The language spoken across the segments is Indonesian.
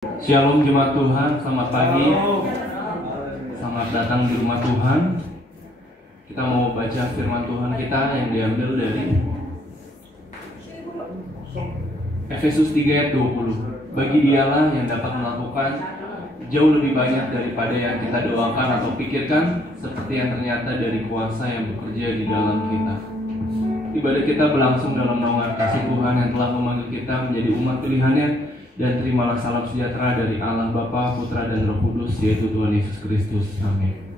Shalom jemaat Tuhan, selamat pagi. Selamat datang di rumah Tuhan. Kita mau baca firman Tuhan kita yang diambil dari Efesus 3 ayat 20. Bagi dialah yang dapat melakukan jauh lebih banyak daripada yang kita doakan atau pikirkan, seperti yang ternyata dari kuasa yang bekerja di dalam kita. Ibadah kita berlangsung dalam naungan kasih Tuhan yang telah memanggil kita menjadi umat pilihannya. Dan terimalah salam sejahtera dari Allah Bapa, Putra, dan Roh Kudus, yaitu Tuhan Yesus Kristus. Amin.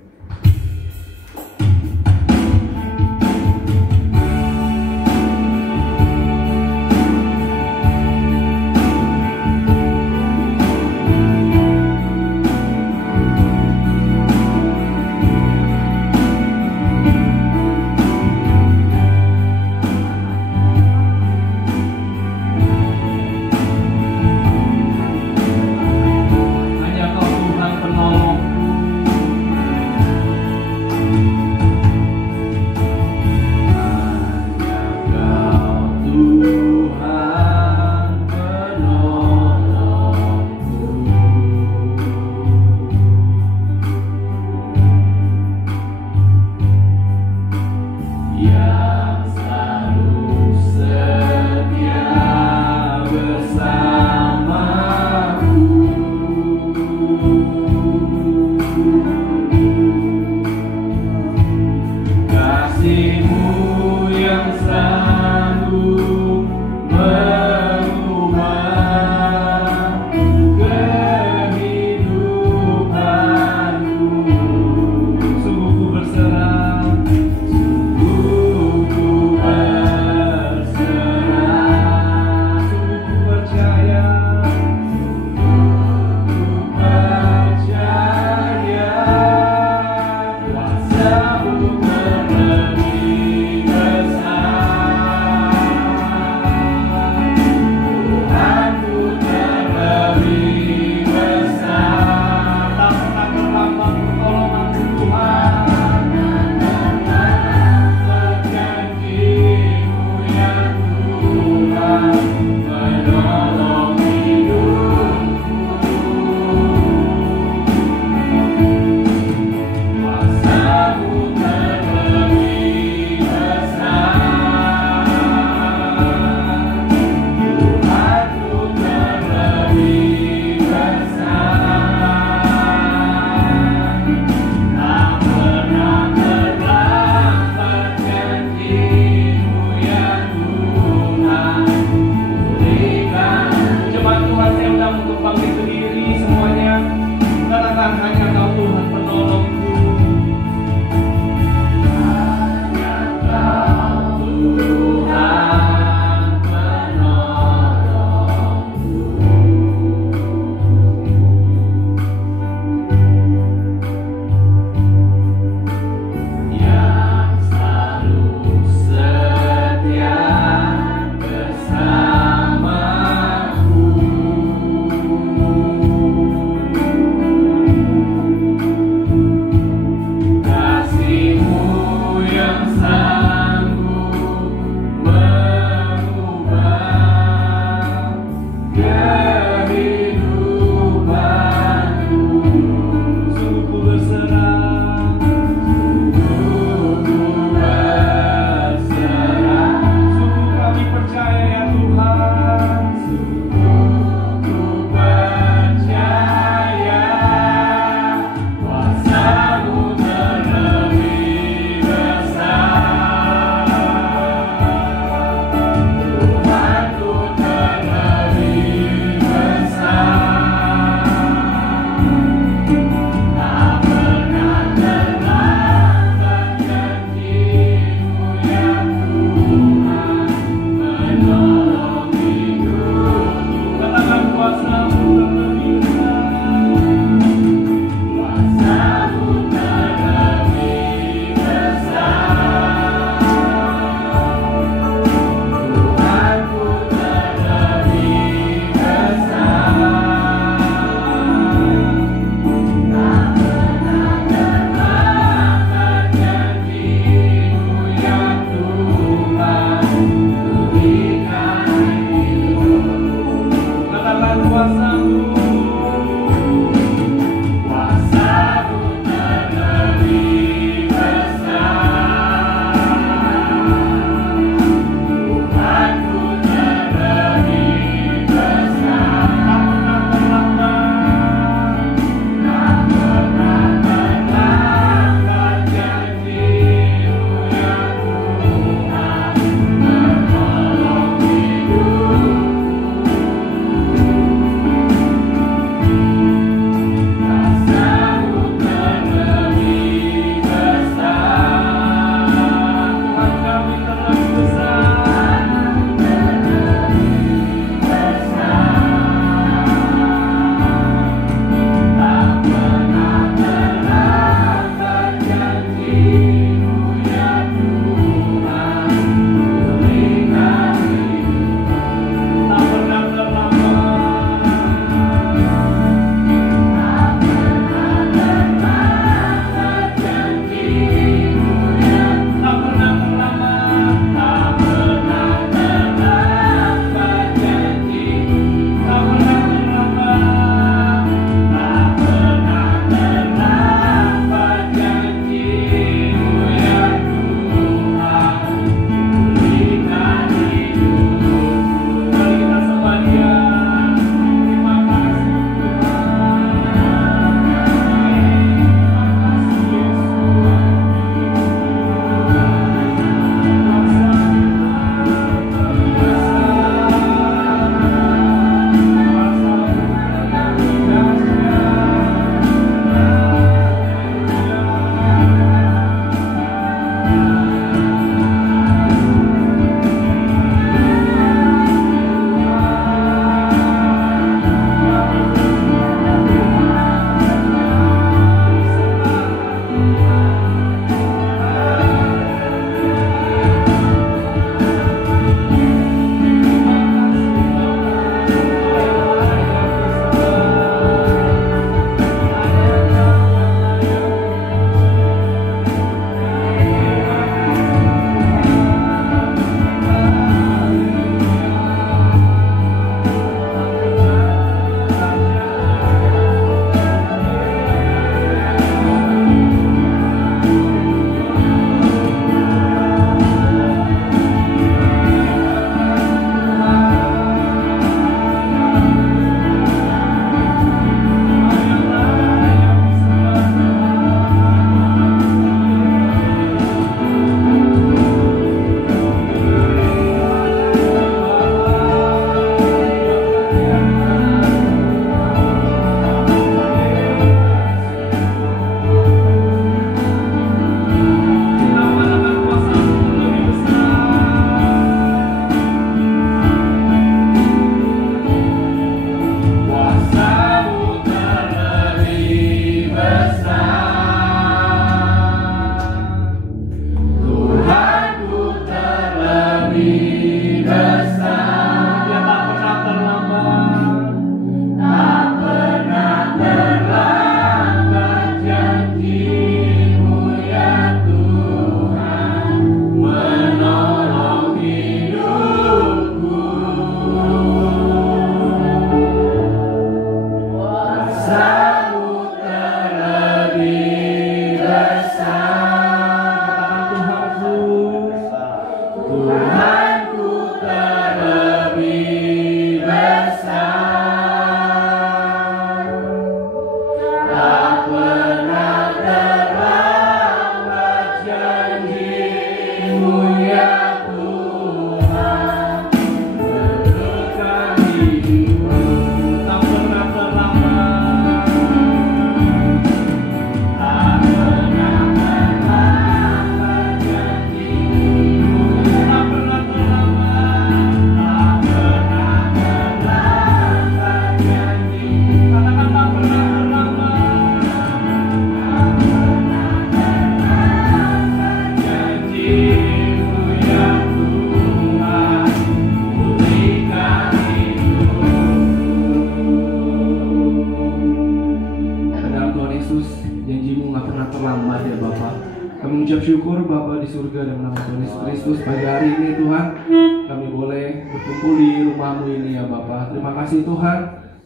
Kami mengucap syukur Bapa di surga dan nama Tuhan Yesus Kristus pagi hari ini Tuhan. Kami boleh berkumpul di rumah-Mu ini ya Bapa. Terima kasih Tuhan,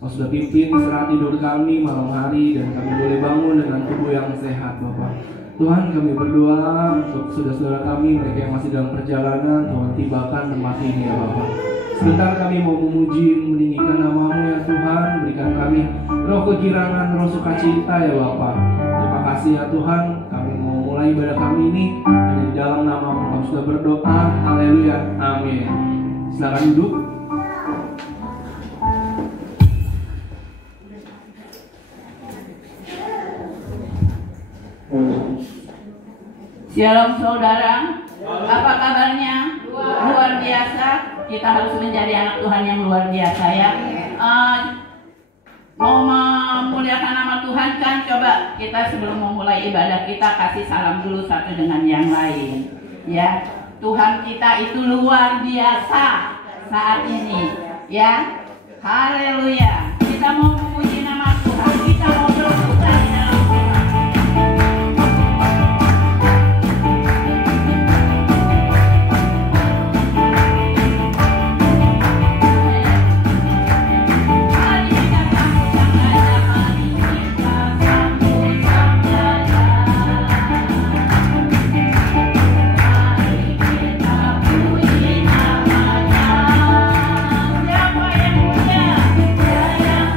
Kau sudah pimpin istirahat tidur kami malam hari dan kami boleh bangun dengan tubuh yang sehat Bapa. Tuhan, kami berdoa untuk saudara-saudara kami, mereka yang masih dalam perjalanan, Tuhan tibakan tempat ini ya Bapa. Sebentar kami mau memuji, meninggikan nama-Mu ya Tuhan. Berikan kami roh kegirangan, roh sukacita ya Bapa. Terima kasih ya Tuhan. Kami mau mulai ibadah kami ini hanya di dalam nama-Mu. Kami sudah berdoa. Haleluya. Amin. Silakan duduk. Shalom saudara, apa kabarnya? Luar biasa. Kita harus menjadi anak Tuhan yang luar biasa ya. Mau memuliakan nama Tuhan kan, coba kita sebelum memulai ibadah kita kasih salam dulu satu dengan yang lain ya. Tuhan kita itu luar biasa saat ini ya. Haleluya. Kita mau memuji nama Tuhan, kita mau berputar dalam Tuhan. Siapa yang punya? Yang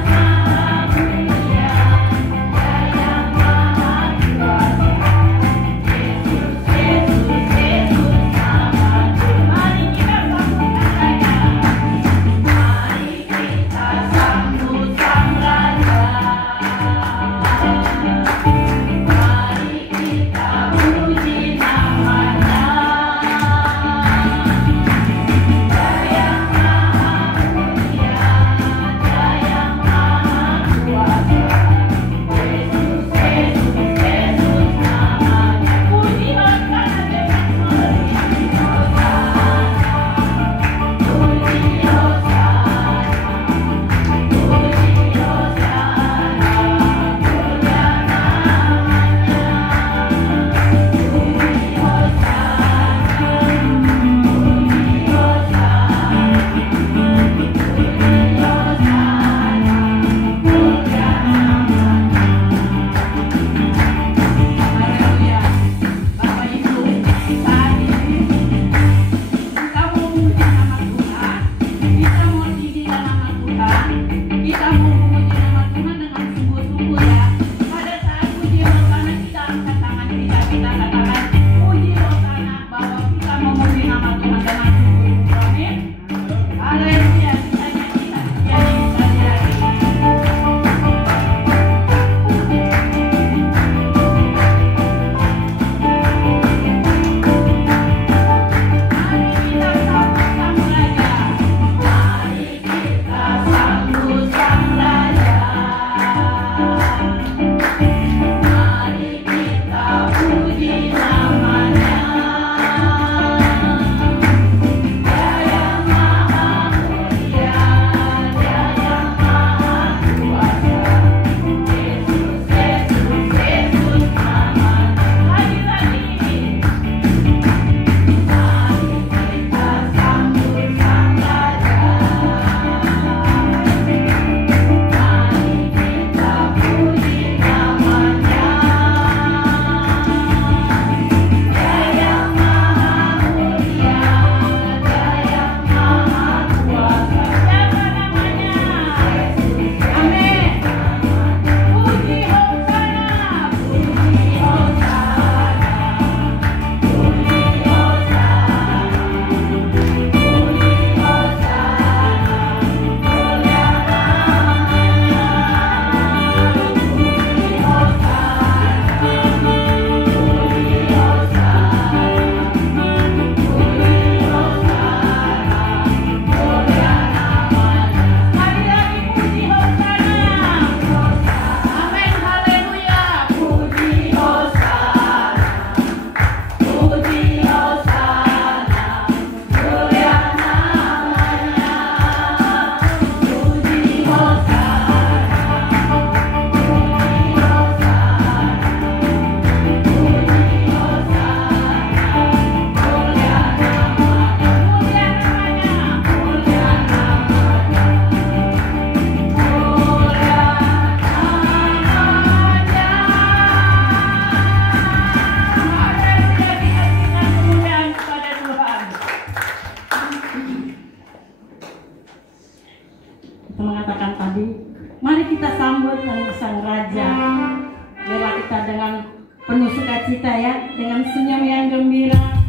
kita sambut Sang Raja. Biarlah kita dengan penuh sukacita ya, dengan senyum yang gembira.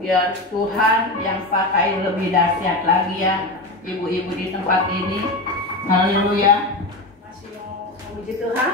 Biar Tuhan yang pakai lebih dahsyat lagi ya, ibu-ibu di tempat ini. Haleluya. Masih mau memuji Tuhan?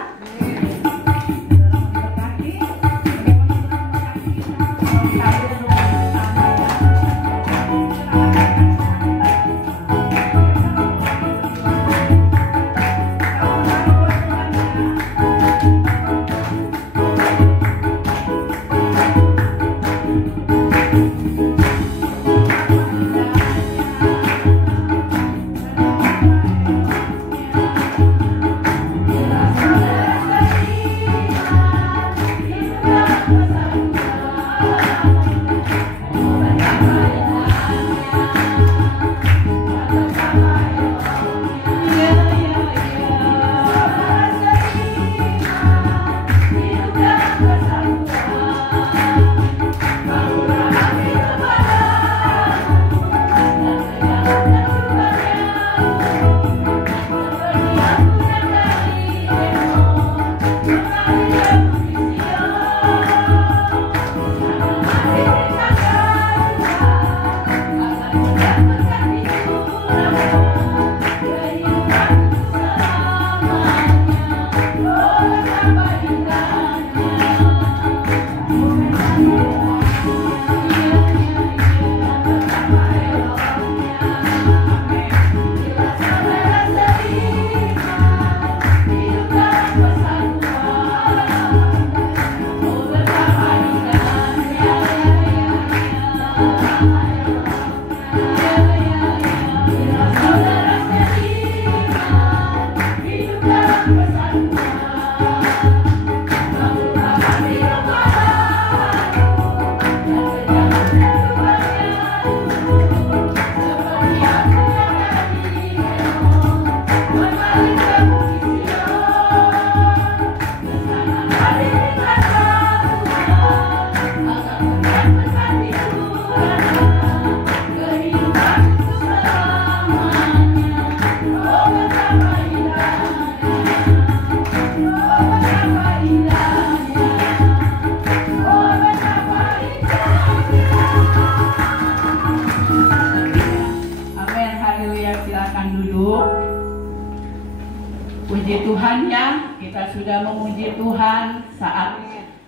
Puji Tuhan ya, kita sudah memuji Tuhan. Saat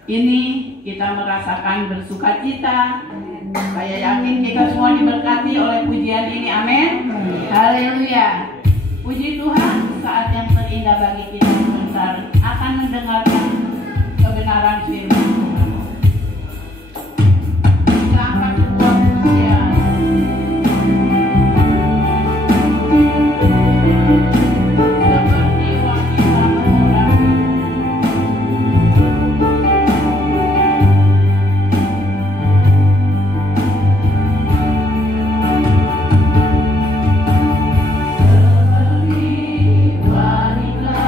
ini kita merasakan bersukacita. Saya yakin kita semua diberkati oleh pujian ini, amin. Haleluya. Puji Tuhan, saat yang terindah bagi kita sebentar akan mendengarkan kebenaran firman Tuhan. Kita angkat sebuah pujian. Wanita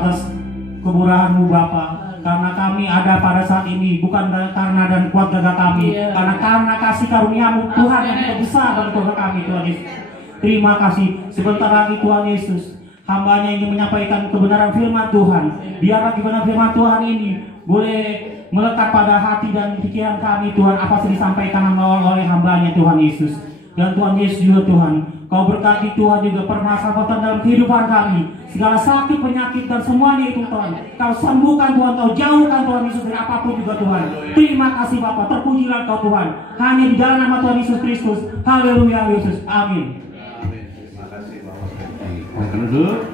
atas kemurahan-Mu Bapa. Karena kami ada pada saat ini bukan karena dan kuat gagah kami, karena kasih karunia-Mu Tuhan yang begitu besar dalam keluarga kami Tuhan Yesus. Terima kasih. Sebentar lagi Tuhan Yesus, hamba-Nya ingin menyampaikan kebenaran firman Tuhan. Biarlah kebenaran firman Tuhan ini boleh melekat pada hati dan pikiran kami Tuhan, apa yang disampaikan oleh hamba-Nya Tuhan Yesus. Dan Tuhan Yesus juga Tuhan, Kau berkati Tuhan juga permasalahan dalam kehidupan kami, segala sakit, penyakit dan semuanya itu Tuhan Kau sembuhkan Tuhan, Kau jauhkan Tuhan Yesus dari apapun juga Tuhan. Terima kasih Bapa, terpujilah Kau Tuhan, hanya di dalam nama Tuhan Yesus Kristus. Haleluya Yesus, amin. Terima kasih Bapak. Duduk.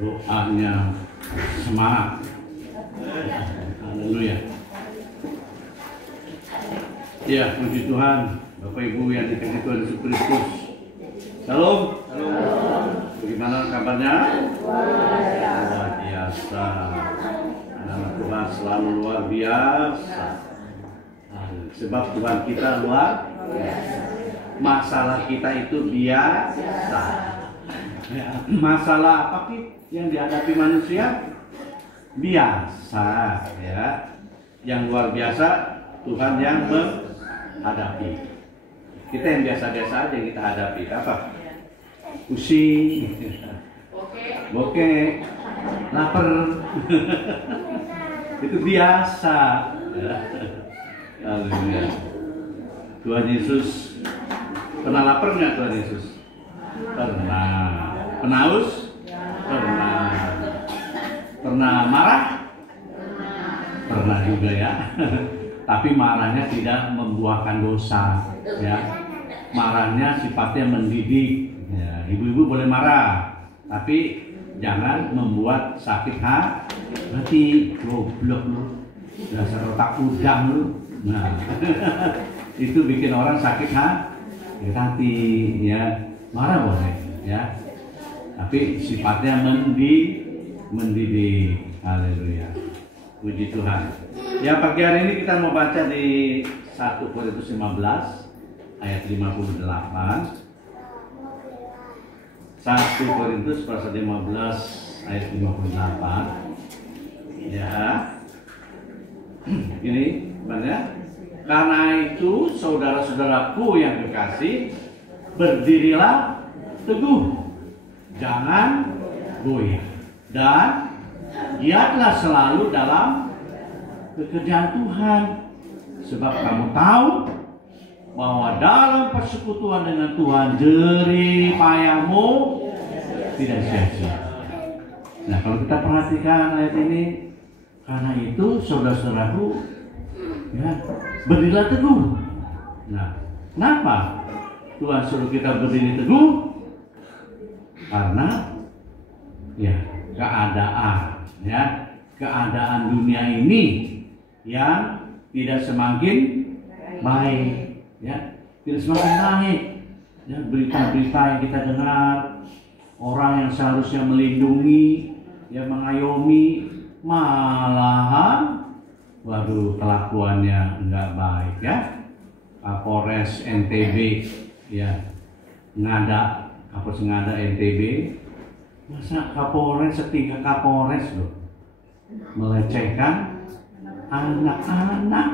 Doanya semangat. Haleluya. Ya, puji Tuhan, Bapak Ibu yang dikasihi Tuhan Yesus Kristus. Shalom. Bagaimana kabarnya? Luar biasa. Nama Tuhan selalu luar biasa. Sebab Tuhan kita luar biasa. Masalah kita itu biasa. Ya, masalah apa sih yang dihadapi manusia? Biasa, ya. Yang luar biasa Tuhan yang menghadapi. Kita yang biasa-biasa aja yang kita hadapi. Apa? Pusing, bokeh, lapar. Itu biasa. Haleluya. Tuhan Yesus pernah lapar nggak Tuhan Yesus? Pernah. Pernah haus? Pernah. Pernah marah? Pernah juga ya. Tapi marahnya tidak membuahkan dosa, ya. Marahnya sifatnya mendidik. Ya, ibu-ibu boleh marah, tapi jangan membuat sakit hati. Goblok lu, dasar otak udang lu. Nah, itu bikin orang sakit hati, ya. Marah boleh, ya. Tapi sifatnya mendidik. Haleluya. Puji Tuhan. Ya, pagi hari ini kita mau baca di 1 Korintus 15 ayat 58. 1 Korintus pasal 15 ayat 58. Ya. Ini sebenarnya, karena itu saudara-saudaraku yang kekasih, berdirilah teguh, jangan goyah, dan giatlah selalu dalam pekerjaan Tuhan, sebab kamu tahu bahwa dalam persekutuan dengan Tuhan jerih payahmu tidak sia-sia. Nah, kalau kita perhatikan ayat ini, karena itu saudara-saudaraku, ya, berdirilah teguh. Nah, kenapa Tuhan suruh kita berdiri teguh? Karena ya keadaan dunia ini yang tidak semakin baik, ya, tidak semakin baik. Ya, berita-berita yang kita dengar, orang yang seharusnya melindungi, yang mengayomi, malahan, waduh, kelakuannya enggak baik, ya. Kapolres NTB, ya, Kapolres ngada NTB, masa Kapolres, setingkat Kapolres loh, melecehkan anak-anak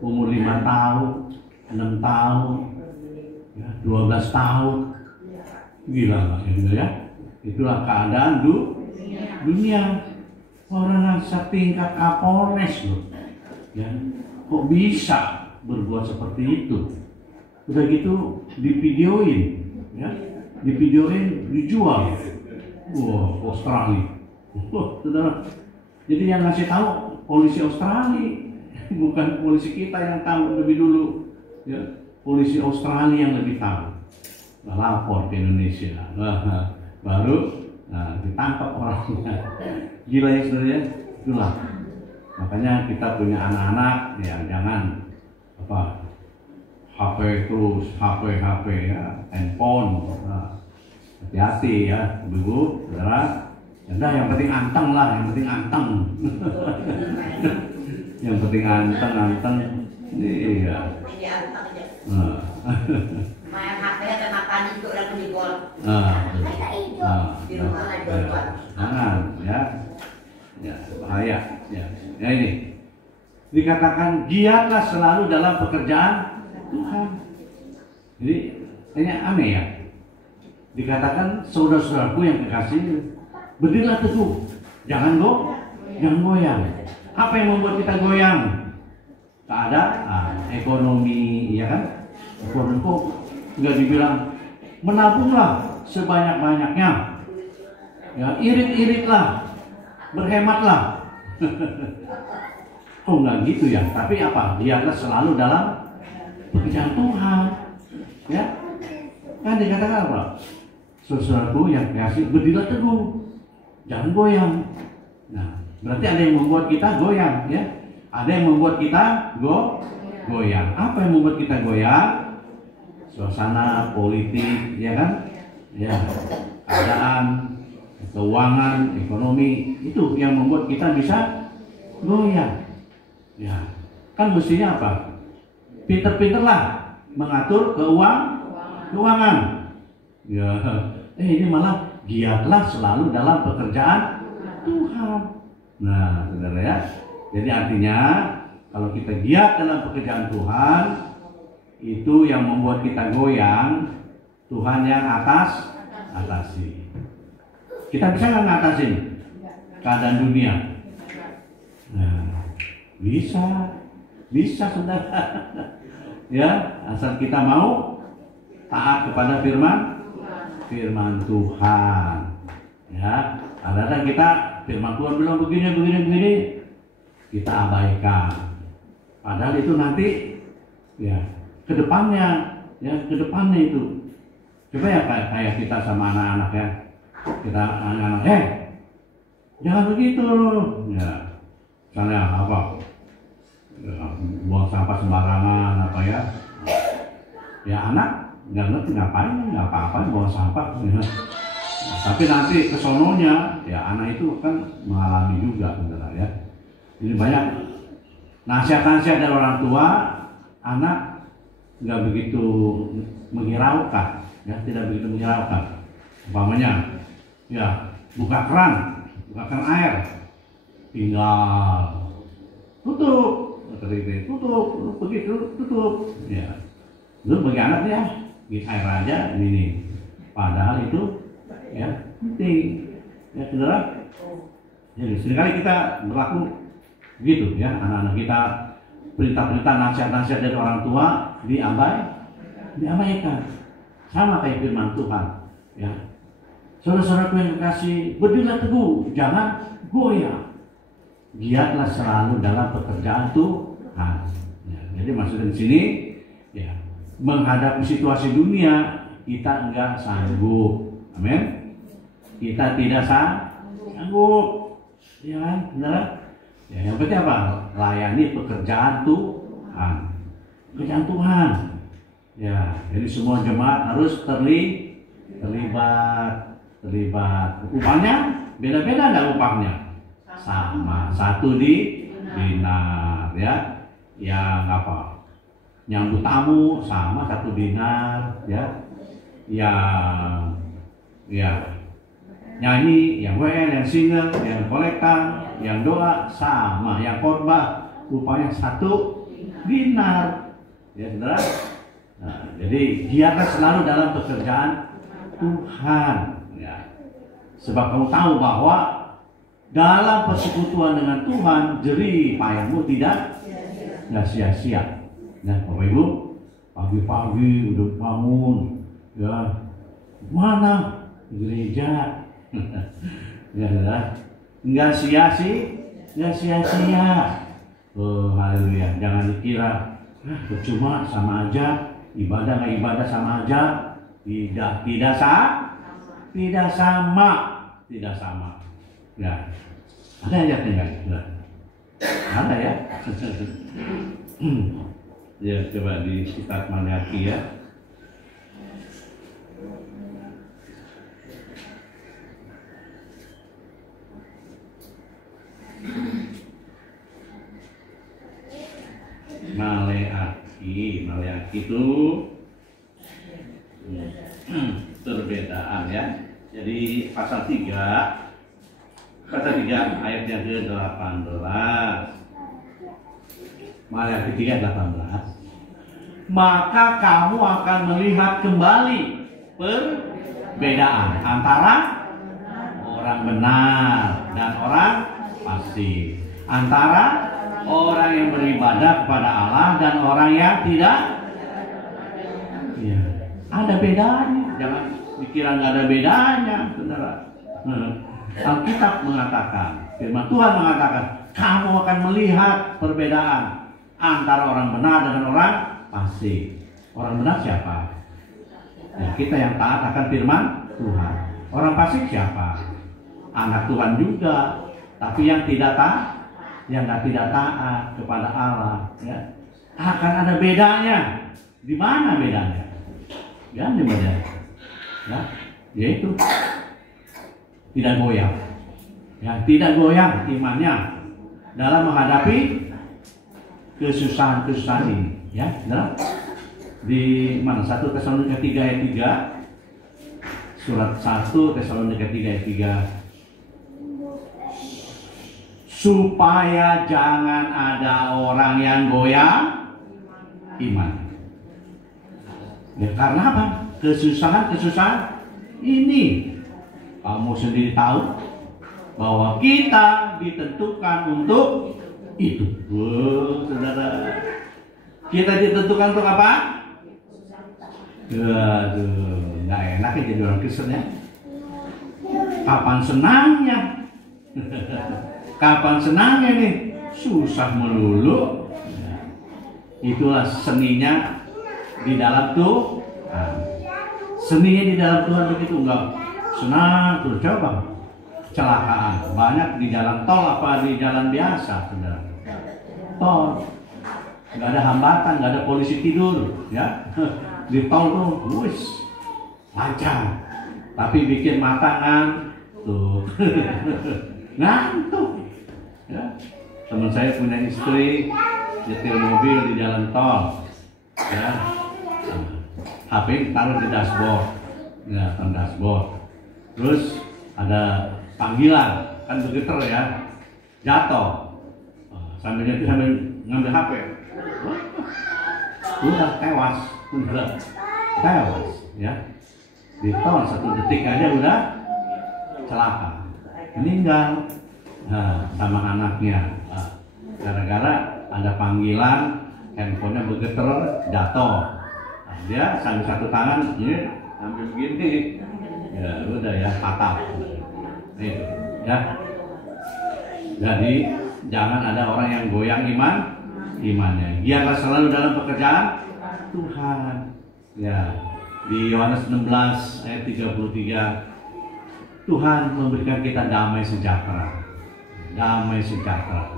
umur 5 tahun, 6 tahun, ya, 12 tahun. Gila lah ya. Itulah keadaan dunia. Orang yang setingkat Kapolres loh, ya, kok bisa berbuat seperti itu? Udah gitu divideoin, ya, dijual. Wah, Australia. Saudara. Jadi yang ngasih tahu polisi Australia, bukan polisi kita yang tahu lebih dulu, ya. Polisi Australia yang lebih tahu. Nah, lapor ke Indonesia, baru ditangkap orangnya. Gila ya saudara, itulah. Makanya kita punya anak-anak, ya, jangan HP terus, HP ya, handphone. Hati-hati ya, ibu, saudara. Yang penting anteng lah, yang penting anteng. Yang penting anteng. Iya. Jangan, ya, bahaya. Ya, ini dikatakan giatlah selalu dalam pekerjaan Tuhan. Jadi ini aneh ya. Dikatakan saudara-saudaraku yang kekasih, berdirilah teguh, jangan goyang. Apa yang membuat kita goyang? Keadaan, ekonomi, ya kan? Ekonomi kok nggak dibilang menabunglah sebanyak-banyaknya, ya irit-iritlah, berhematlah. Oh nggak gitu ya, tapi apa? Dialah selalu dalam pekerjaan Tuhan, ya. Kan dikatakan apa? Saudaraku yang kasih, berdirilah teguh, jangan goyang. Nah, berarti ada yang membuat kita goyang, ya. Ada yang membuat kita goyang. Apa yang membuat kita goyang? Suasana politik, ya kan? Ya, keadaan, keuangan, ekonomi, itu yang membuat kita bisa goyang. Ya, kan mestinya apa? Pinter-pinterlah mengatur keuangan. Ya, ini malah giatlah selalu dalam pekerjaan Tuhan. Nah, saudara ya. Jadi artinya kalau kita giat dalam pekerjaan Tuhan, itu yang membuat kita goyang, Tuhan yang atasi. Kita bisa nggak ngatasin keadaan dunia? Nah, bisa saudara. Ya, asal kita mau taat kepada firman Tuhan. Ya, ada kita firman Tuhan bilang begini, kita abaikan. Padahal itu nanti, ya, kedepannya itu. Coba ya kayak kita sama anak-anak ya, kita anak-anak, jangan begitu, ya, misalnya apa, ya, buang sampah sembarangan apa ya anak nggak ngerti ngapain, nggak apa-apa buang sampah, ya. Tapi nanti kesononya, ya anak itu kan mengalami juga, saudara ya. Ini banyak nasihat-nasihat dari orang tua, anak nggak begitu menghiraukan, ya tidak begitu menghiraukan. Umpamanya, ya buka keran air, tinggal tutup, ya. Lu bagi anak ya, air aja ini. Padahal itu, ya penting, ya saudara. Jadi seringkali kita berlaku begitu ya, anak-anak kita perintah-perintah nasihat-nasihat dari orang tua diabaikan. Sama kayak firman Tuhan, ya. Saudara-saudaraku yang kekasih, berdirilah teguh, jangan goyang. Giatlah selalu dalam pekerjaan Tuhan. Ya, jadi maksudnya di sini, ya, menghadapi situasi dunia kita enggak sanggup, amin. Kita tidak sanggup, ya kan, benar? Ya, yang penting apa? Layani pekerjaan Tuhan. Ya, jadi semua jemaat harus terlibat. Upahnya beda-beda enggak upahnya? Sama. Satu dinar, ya. Yang apa? Nyambut tamu sama 1 dinar, ya. Yang nyanyi, yang WL, yang single, yang kolektan, yang doa sama, yang khotbah upahnya 1 dinar, ya saudara. Nah, jadi giatlah selalu dalam pekerjaan Tuhan, ya. Sebab kamu tahu bahwa dalam persekutuan dengan Tuhan jerih payahmu tidak sia-sia. Nah, Bapak Ibu, pagi-pagi udah bangun, ya mana gereja? Ya, nggak sia-sia. Oh, haleluya. Jangan dikira percuma, sama aja, ibadah nggak ibadah sama aja. Tidak sama. Ya, ada ayatnya nggak? Ada ya. Ya, coba di kitab Maleakhi ya. Maleakhi itu perbedaan perbedaan ya. Jadi pasal 3 ayat yang ke-18. Ayat ketiga 18. Maka kamu akan melihat kembali perbedaan antara orang benar dan orang fasik, antara orang yang beribadah kepada Allah dan orang yang tidak. Ya, ada bedanya. Jangan pikiran nggak ada bedanya, saudara. Alkitab mengatakan, firman Tuhan mengatakan, kamu akan melihat perbedaan antara orang benar dengan orang fasik. Orang benar siapa? Ya, kita yang taat akan firman Tuhan. Orang fasik siapa? Anak Tuhan juga, tapi yang tidak taat, yang tidak taat kepada Allah. Ya. Akan ada bedanya. Di mana bedanya? Ya, di mana? Ya, yaitu tidak goyang. Ya, tidak goyang imannya dalam menghadapi kesusahan-kesusahan ini. Ya, benar? Di mana? 1 Tesalonika 3 ayat 3. Surat 1 Tesalonika 3 ayat 3. Supaya jangan ada orang yang goyang iman. Ya, karena apa? Kesusahan-kesusahan ini. Kamu sendiri tahu bahwa kita ditentukan untuk itu. Saudara, kita ditentukan untuk apa? Aduh, nggak enak ya jadi orang Kristen ya. Kapan senangnya? Kapan senangnya nih? Susah melulu. Itulah seninya di dalam Tuhan. Seninya di dalam Tuhan begitu, enggak senang terus. Coba kecelakaan banyak di jalan tol apa di jalan biasa, saudara. Tol nggak ada hambatan, nggak ada polisi tidur, ya. Di tol tuh, wis lancar. Tapi bikin mata ngantuk, ngantuk. Ya. Teman saya punya istri nyetir mobil di jalan tol, ya. HP taruh di dashboard, ya, dashboard. Terus ada panggilan, kan begitu ya, jatuh. Sambil nyetir sambil ngambil HP, udah tewas, ya. Di tol 1 detik aja udah celaka, meninggal. Nah, sama anaknya, gara-gara ada panggilan, handphonenya bergetar, jatuh. Nah, dia sambil satu tangan ini ambil begini, ya udah ya, fatal. Itu ya. Jadi jangan ada orang yang goyang imannya. Biarlah selalu dalam pekerjaan Tuhan. Ya, di Yohanes 16 ayat 33, Tuhan memberikan kita damai sejahtera. Damai sejahtera.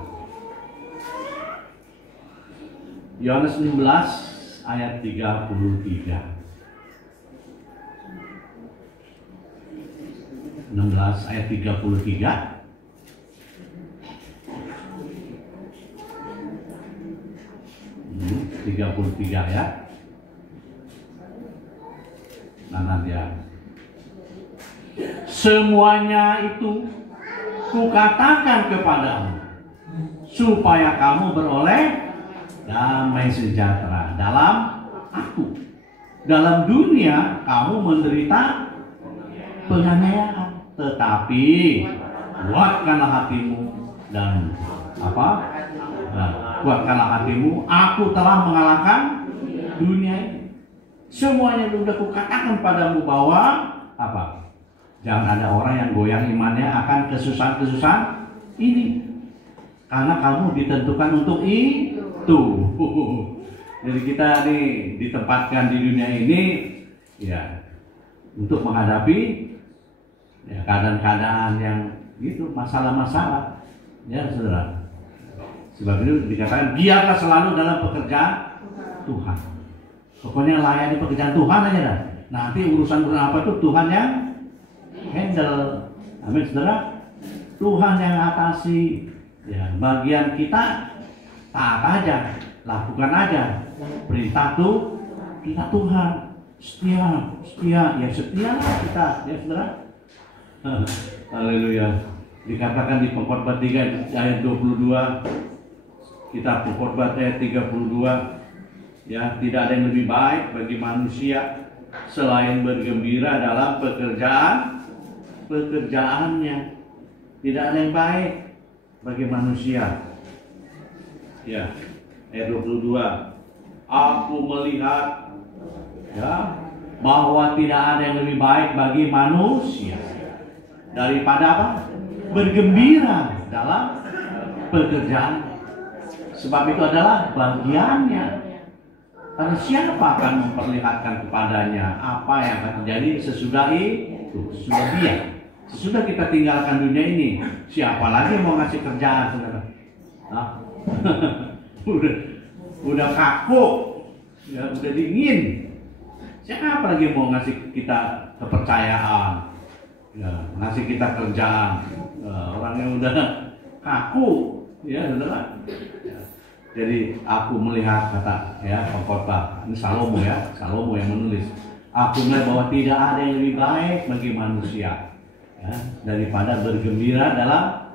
Yohanes 16 ayat 33. 16 ayat 33. Hmm, 33 ya. Mana dia? Semuanya itu kukatakan kepadamu supaya kamu beroleh damai sejahtera dalam aku. Dalam dunia kamu menderita penganiayaan, tetapi kuatkanlah hatimu dan apa? Nah, kuatkanlah hatimu. Aku telah mengalahkan dunia ini. Semuanya sudah kukatakan padamu bahwa apa? Jangan ada orang yang goyang imannya akan kesusahan-kesusahan ini. Karena kamu ditentukan untuk itu. Jadi kita nih ditempatkan di dunia ini ya untuk menghadapi ya keadaan-keadaan yang gitu, masalah-masalah. Ya, saudara. Sebab itu dikatakan biarlah selalu dalam pekerjaan Tuhan. Pokoknya layani pekerjaan Tuhan aja dah. Nanti urusan-urusan apa itu Tuhan yang handle. Amin, saudara. Tuhan yang atasi. Ya, bagian kita taat aja, lakukan aja perintah tuh kita Tuhan. setia, ya setialah kita, ya saudara. Haleluya. Dikatakan di Pengkhotbah 3 ayat 22, kitab Pengkhotbah ayat 32, ya, tidak ada yang lebih baik bagi manusia selain bergembira dalam pekerjaannya. Tidak ada yang baik bagi manusia. Ya, ayat 22. Aku melihat, ya, bahwa tidak ada yang lebih baik bagi manusia daripada apa? Bergembira dalam pekerjaan. Sebab itu adalah bagiannya. Karena siapa akan memperlihatkan kepadanya apa yang akan terjadi sesudah itu, sesudah dia. Sesudah kita tinggalkan dunia ini, siapa lagi yang mau ngasih kerjaan, saudara? udah kaku, ya, udah dingin. Siapa lagi yang mau ngasih kita kepercayaan, ya, ngasih kita kerjaan? Orang yang udah kaku, ya, saudara. Ya. Jadi aku melihat, kata, ya, Pengkhotbah, ini Salomo, ya, Salomo yang menulis. Aku melihat bahwa tidak ada yang lebih baik bagi manusia, ya, daripada bergembira dalam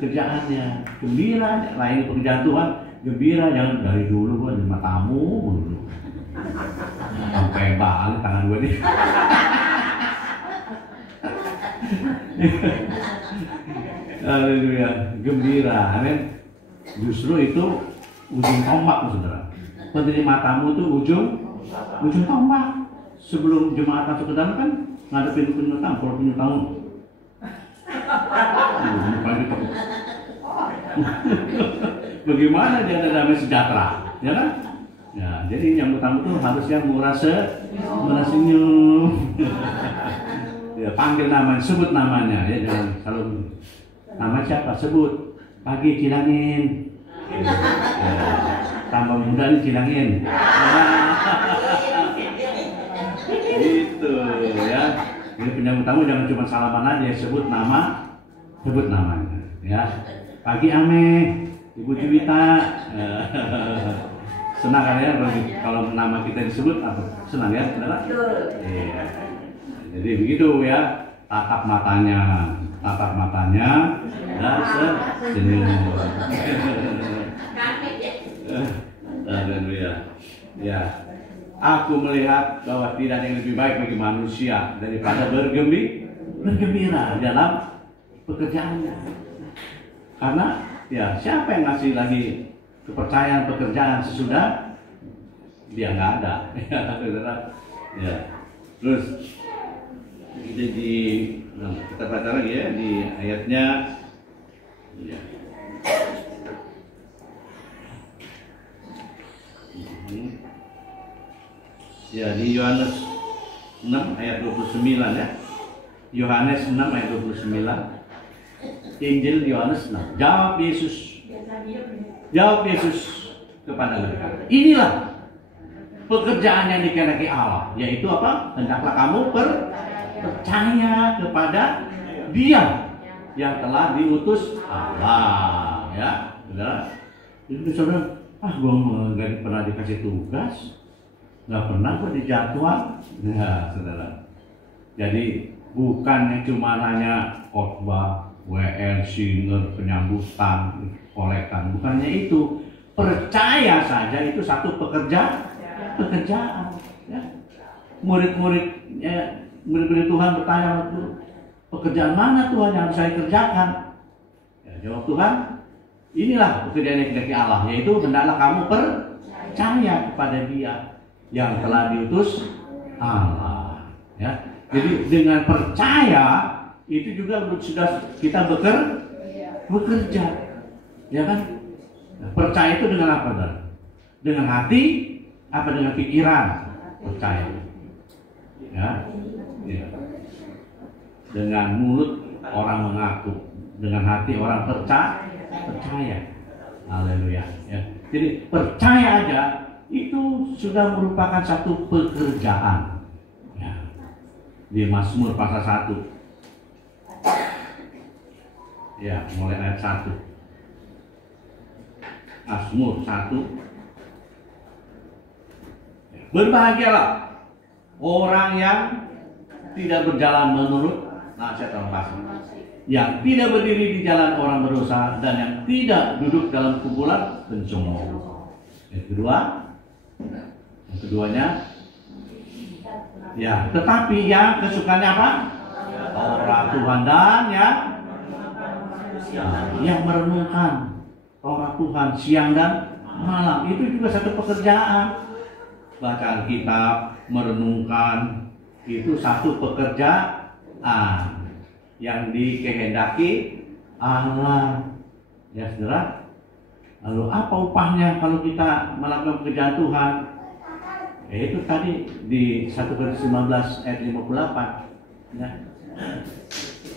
kerjaannya. Gembira, lain pekerjaan Tuhan, gembira. Jangan dari dulu gua di matamu dulu, sampai balik tangan gue nih. Haleluya, gembira, amin. Justru itu ujung tombak, saudara. Penerima tamu itu ujung tombak. Sebelum jemaat masuk ke dalam kan ngadepin penyuluh tamu, kalau penyuluh tamu. Bagaimana dia ada damai sejahtera, ya kan? Ya, jadi yang tamu itu harusnya murah senyum. Ya, panggil namanya, sebut namanya, ya, jangan kalau nama siapa sebut. Pagi Cilangin, ya, tambah muda nih Cilangin. Gitu, ya. Ini penyambut tamu jangan cuma salaman aja, sebut namanya, ya. Pagi Ame, Ibu Juwita. Senang kan ya kalau nama kita disebut, apa? Senang ya, saudara? Iya. Jadi begitu ya, tatap matanya, dan senyum. Haleluya. Ya. Aku melihat bahwa tidak ada yang lebih baik bagi manusia daripada bergembira dalam pekerjaannya. Karena ya siapa yang ngasih lagi kepercayaan pekerjaan sesudah dia nggak ada. Ya. Terus kita baca lagi ya di ayatnya. Ya. Ya, di Yohanes 6 ayat 29 ya. Yohanes 6 ayat 29. Injil Yohanes 6. Jawab Yesus kepada mereka. Inilah pekerjaan yang dikehendaki Allah, yaitu apa? Hendaklah kamu percaya kepada Dia yang telah diutus Allah, ya. Saudara, itu saudara, gua nggak pernah dikasih tugas, nggak pernah gua dijadwal, ya saudara. Jadi bukannya cuma nanya khotbah, WL, singer, penyambutan, kolekan, bukannya itu. Percaya saja itu satu pekerjaan, ya. Murid-murid Tuhan bertanya waktu, pekerjaan mana Tuhan yang harus saya kerjakan? Ya, jawab Tuhan, inilah pekerjaan yang dikehendaki Allah, yaitu hendaklah kamu percaya kepada Dia yang telah diutus Allah. Ya, jadi dengan percaya itu juga sudah kita bekerja, ya kan? Nah, percaya itu dengan apa, Dan? Dengan hati, apa dengan pikiran? Percaya, ya. Ya. Dengan mulut orang mengaku, dengan hati orang percaya. Haleluya, ya. Jadi percaya aja itu sudah merupakan satu pekerjaan, ya. Di Mazmur pasal 1, ya, mulai ayat 1. Mazmur 1. Berbahagialah Orang yang tidak berjalan menurut nasihat orang fasik, yang tidak berdiri di jalan orang berdosa, dan yang tidak duduk dalam kumpulan pencongkok. Yang keduanya, ya, tetapi yang kesukaannya apa? Torah Tuhan, dan yang merenungkan Torah Tuhan siang dan malam. Itu juga satu pekerjaan. Baca Alkitab, merenungkan, itu satu pekerjaan yang dikehendaki Allah. Ya saudara. Lalu apa upahnya kalau kita melakukan pekerjaan Tuhan? Itu tadi di 1 Korintus 15 ayat 58. Ya.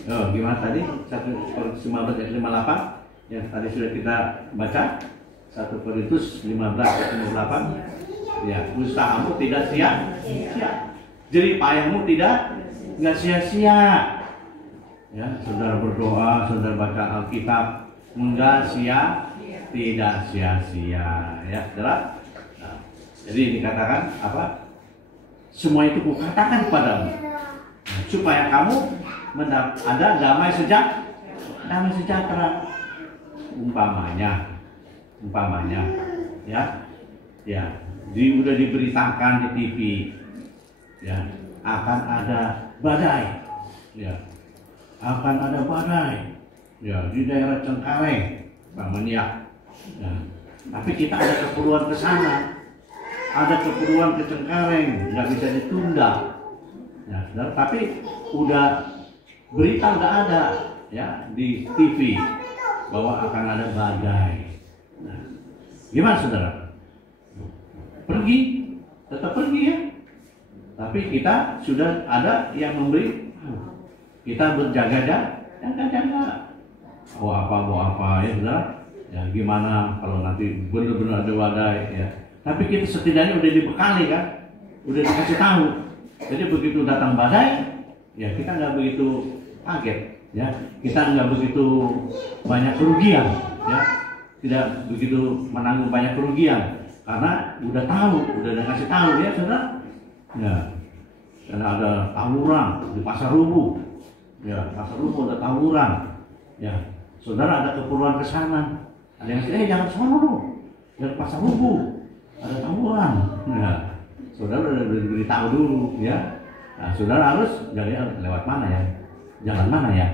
Oh, gimana tadi? 1 Korintus 15 ayat 58 yang tadi sudah kita baca. 1 Korintus 15 ayat 58. Ya, usahamu tidak sia-sia. Jadi payahmu nggak sia-sia. Ya, saudara berdoa, saudara baca Alkitab, tidak sia-sia. Ya, saudara. Nah, jadi dikatakan apa? Semua itu kukatakan kepadamu, supaya kamu ada damai sejahtera. Umpamanya, ya, udah diberitakan di TV, ya, akan ada badai, ya, ya, di daerah Cengkareng, umpamanya, ya. Tapi kita ada keperluan ke sana, ada keperluan ke Cengkareng, nggak bisa ditunda, ya, tapi udah berita udah ada, ya, di TV bahwa akan ada badai. Nah, gimana saudara? Tetap pergi ya. Tapi kita sudah ada yang memberi. Kita berjaga-jaga. Mau apa ya saudara? Ya gimana kalau nanti benar-benar ada badai ya. Tapi kita setidaknya udah dibekali kan, udah dikasih tahu. Jadi begitu datang badai, ya kita nggak begitu kaget. Ya, kita nggak begitu banyak kerugian, ya, tidak begitu menanggung banyak kerugian karena udah dikasih tahu ya saudara, ya, karena ada tawuran di Pasar Rubuh, ya, Pasar Rubuh ada tawuran, ya, saudara ada keperluan ke sana, ada yang jangan sono dong, jangan Pasar Rubuh, ada tawuran, ya, saudara udah diberitahu dulu, ya, nah, saudara harus dari lewat mana ya, jalan mana ya.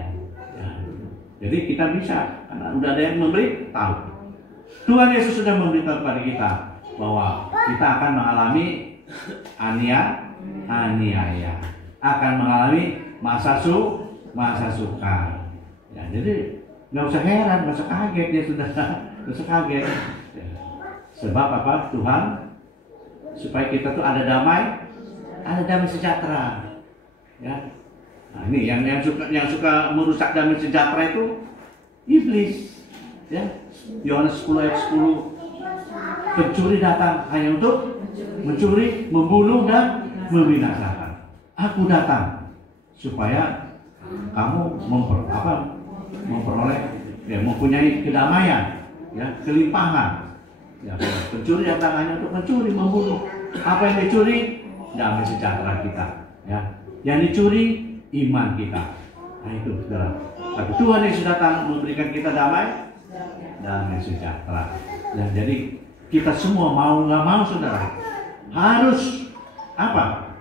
Jadi kita bisa, karena udah ada yang memberi tahu. Tuhan Yesus sudah memberitahu kepada kita bahwa kita akan mengalami aniaya, akan mengalami masa suka. Ya, jadi nggak usah heran, nggak usah kaget ya sudah, nggak usah kaget. Ya. Sebab apa? Tuhan supaya kita tuh ada damai sejahtera. Ya. Nah, ini yang suka merusak damai sejahtera itu iblis, ya. Yohanes 10 ayat 10, pencuri datang hanya untuk mencuri, membunuh dan membinasakan. Aku datang supaya kamu memperoleh, ya, mempunyai kedamaian, ya, kelimpahan. Ya, pencuri datang hanya untuk mencuri, membunuh. Apa yang dicuri? Damai sejahtera kita, ya. Yang dicuri iman kita. Nah itu saudara. Tapi Tuhan Yesus datang memberikan kita damai sejahtera. Nah, jadi kita semua mau nggak mau saudara harus apa?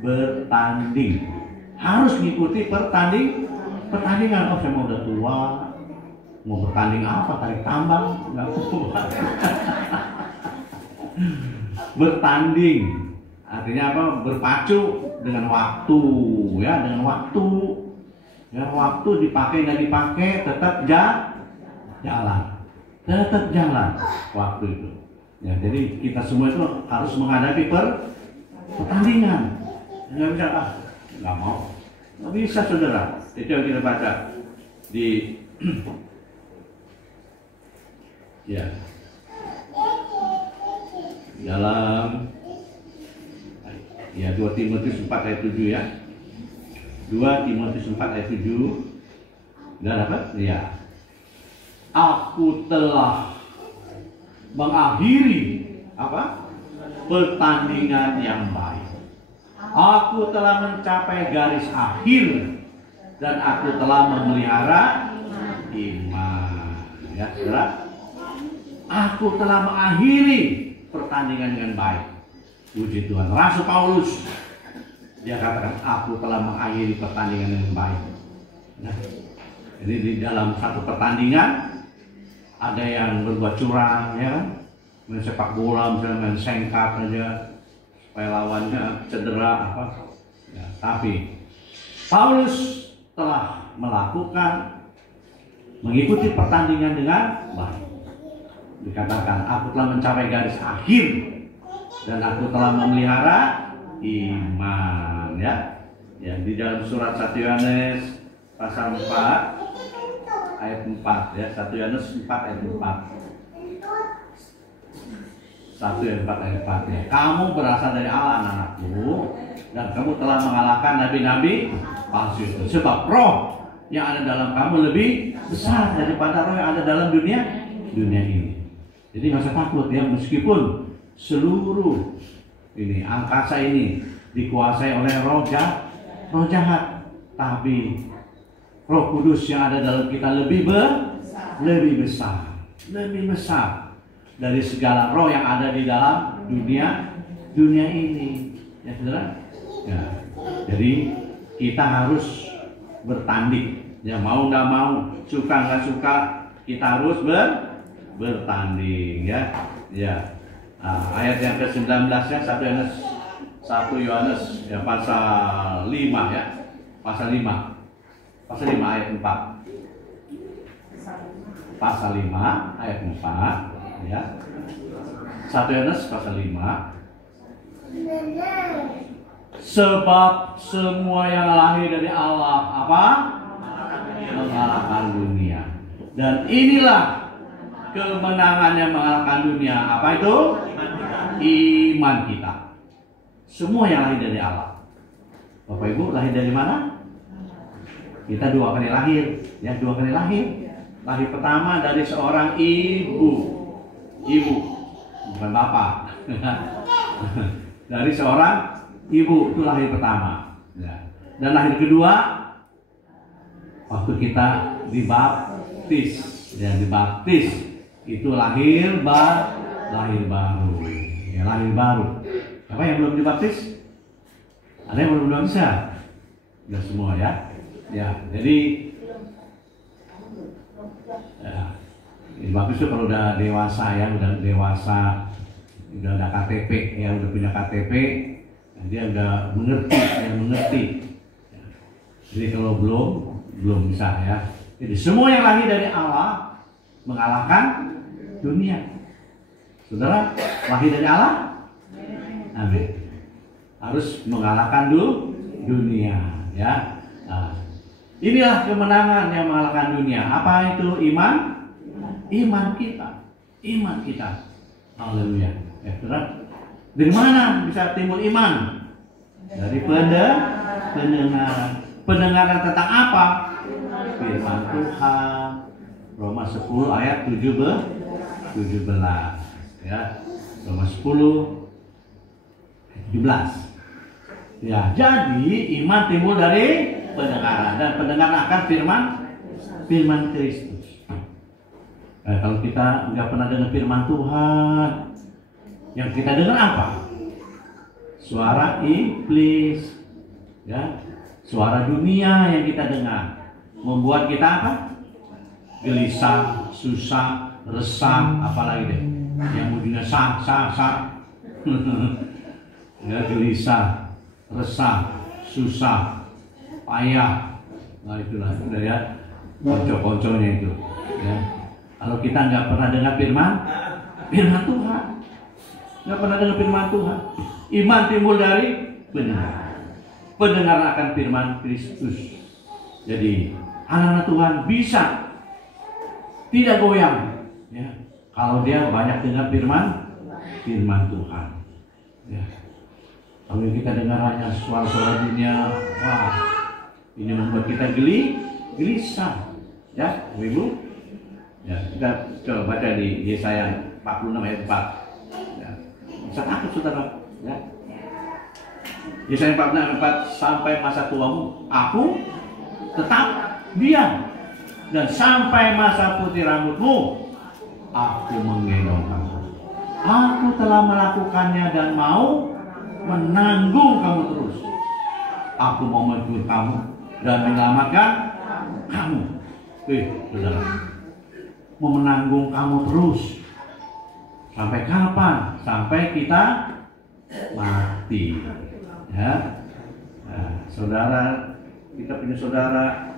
Bertanding. Harus mengikuti pertandingan. Oh saya mau udah tua, mau bertanding apa? Tarik tambang? Nggak kuat. Bertanding. Artinya apa? Berpacu dengan waktu, ya, dengan waktu. Ya, waktu dipakai nggak dipakai tetap jalan. Tetap jalan waktu itu. Ya, jadi kita semua itu harus menghadapi pertandingan. Nggak bisa, nggak mau. Nggak bisa saudara. Itu yang kita baca di ya dalam 2 Timotius 4 ayat 7 ya. 2 Timotius 4 ayat 7. Udah dapat? Ya. Aku telah mengakhiri apa? Pertandingan yang baik. Aku telah mencapai garis akhir dan aku telah memelihara iman. Ya, saudara. Aku telah mengakhiri pertandingan dengan baik. Puji Tuhan. Rasul Paulus dia katakan, aku telah mengakhiri pertandingan dengan baik. Nah, jadi di dalam satu pertandingan ada yang berbuat curang, ya kan? Main sepak bola misalnya, main sengkat aja supaya lawannya cedera apa. Ya, tapi Paulus telah mengikuti pertandingan dengan baik. Dikatakan, aku telah mencapai garis akhir dan aku telah memelihara iman. Ya, di dalam surat 1 Yohanes pasal 4 ayat 4 ya, 1 Yohanes 4 ayat 4. 1 ayat 4 ayat 4 ya. Kamu berasal dari Allah anak-anakku dan kamu telah mengalahkan nabi-nabi palsu itu. Sebab roh yang ada dalam kamu lebih besar daripada roh yang ada dalam dunia ini. Jadi nggak usah takut ya, meskipun seluruh ini angkasa ini dikuasai oleh roh jahat, tapi Roh Kudus yang ada dalam kita lebih besar dari segala roh yang ada di dalam dunia ini. Ya, saudara. Ya. Jadi kita harus bertanding. Ya, mau nggak mau, suka nggak suka, kita harus bertanding. Ya, ya. Ayat yang ke-19 ya, 1 Yohanes ya, pasal 5 ya, pasal 5 ayat 4. Pasal 5 ayat 4 ya. 1 Yohanes pasal 5. Sebab semua yang lahir dari Allah apa? Mengalahkan dunia. Dan inilah kemenangan yang mengalahkan dunia. Apa itu? Iman kita. Semua yang lahir dari Allah. Bapak Ibu lahir dari mana? Kita 2 kali lahir, ya, 2 kali lahir. Lahir pertama dari seorang ibu, bukan bapak. Dari seorang ibu itu lahir pertama. Ya. Dan lahir kedua waktu kita dibaptis, ya, dibaptis itu lahir baru. Ya, lahir baru. Apa yang belum dibaptis? Ada yang belum dibaptis ya? Tidak semua ya. Ya, jadi ya, dibaptis itu kalau udah dewasa ya, udah ada KTP ya, udah punya KTP, dia udah mengerti. Ya. Jadi kalau belum bisa ya. Jadi semua yang lahir dari Allah mengalahkan dunia. Saudara lahir dari Allah? Amin. Harus mengalahkan dunia, ya. Nah, inilah kemenangan yang mengalahkan dunia. Apa itu? Iman kita. Haleluya. Ya, saudara. Dari mana bisa timbul iman? Dari pendengaran. Pendengaran tentang apa? Firman Tuhan. Roma 10 ayat 17. Ya. Roma 10 17. Ya, jadi iman timbul dari pendengaran, dan pendengaran akan firman Kristus. Kalau kita nggak pernah dengar firman Tuhan, yang kita dengar apa? Suara iblis, ya, suara dunia yang kita dengar, membuat kita apa? Gelisah, susah, resah, apalagi deh, yang ujungnya sah. Ya, gelisah, resah, susah, payah. Nah, itulah sudah ya, konco-konconya itu. Ya. Kalau kita nggak pernah dengar firman Tuhan, nggak pernah dengar firman Tuhan, iman timbul dari pendengaran akan firman Kristus. Jadi anak-anak Tuhan bisa tidak goyang, ya, kalau dia banyak dengar firman Tuhan. Ya. Kalau kita dengar hanya suara-suara dunia, wah, ini membuat kita gelisah, ya, Ibu. Ya, kita coba baca di Yesaya 46 ayat 4. Ya. Bisa takut, saudara. Ya. Yesaya 46:4, sampai masa tuamu aku tetap diam, dan sampai masa putih rambutmu aku menggendong kamu. Aku telah melakukannya dan mau menanggung kamu terus. Aku mau menegur kamu dan menyelamatkan kamu. Saudara, mau menanggung kamu terus. Sampai kapan? Sampai kita mati. Ya, nah, saudara, kita punya saudara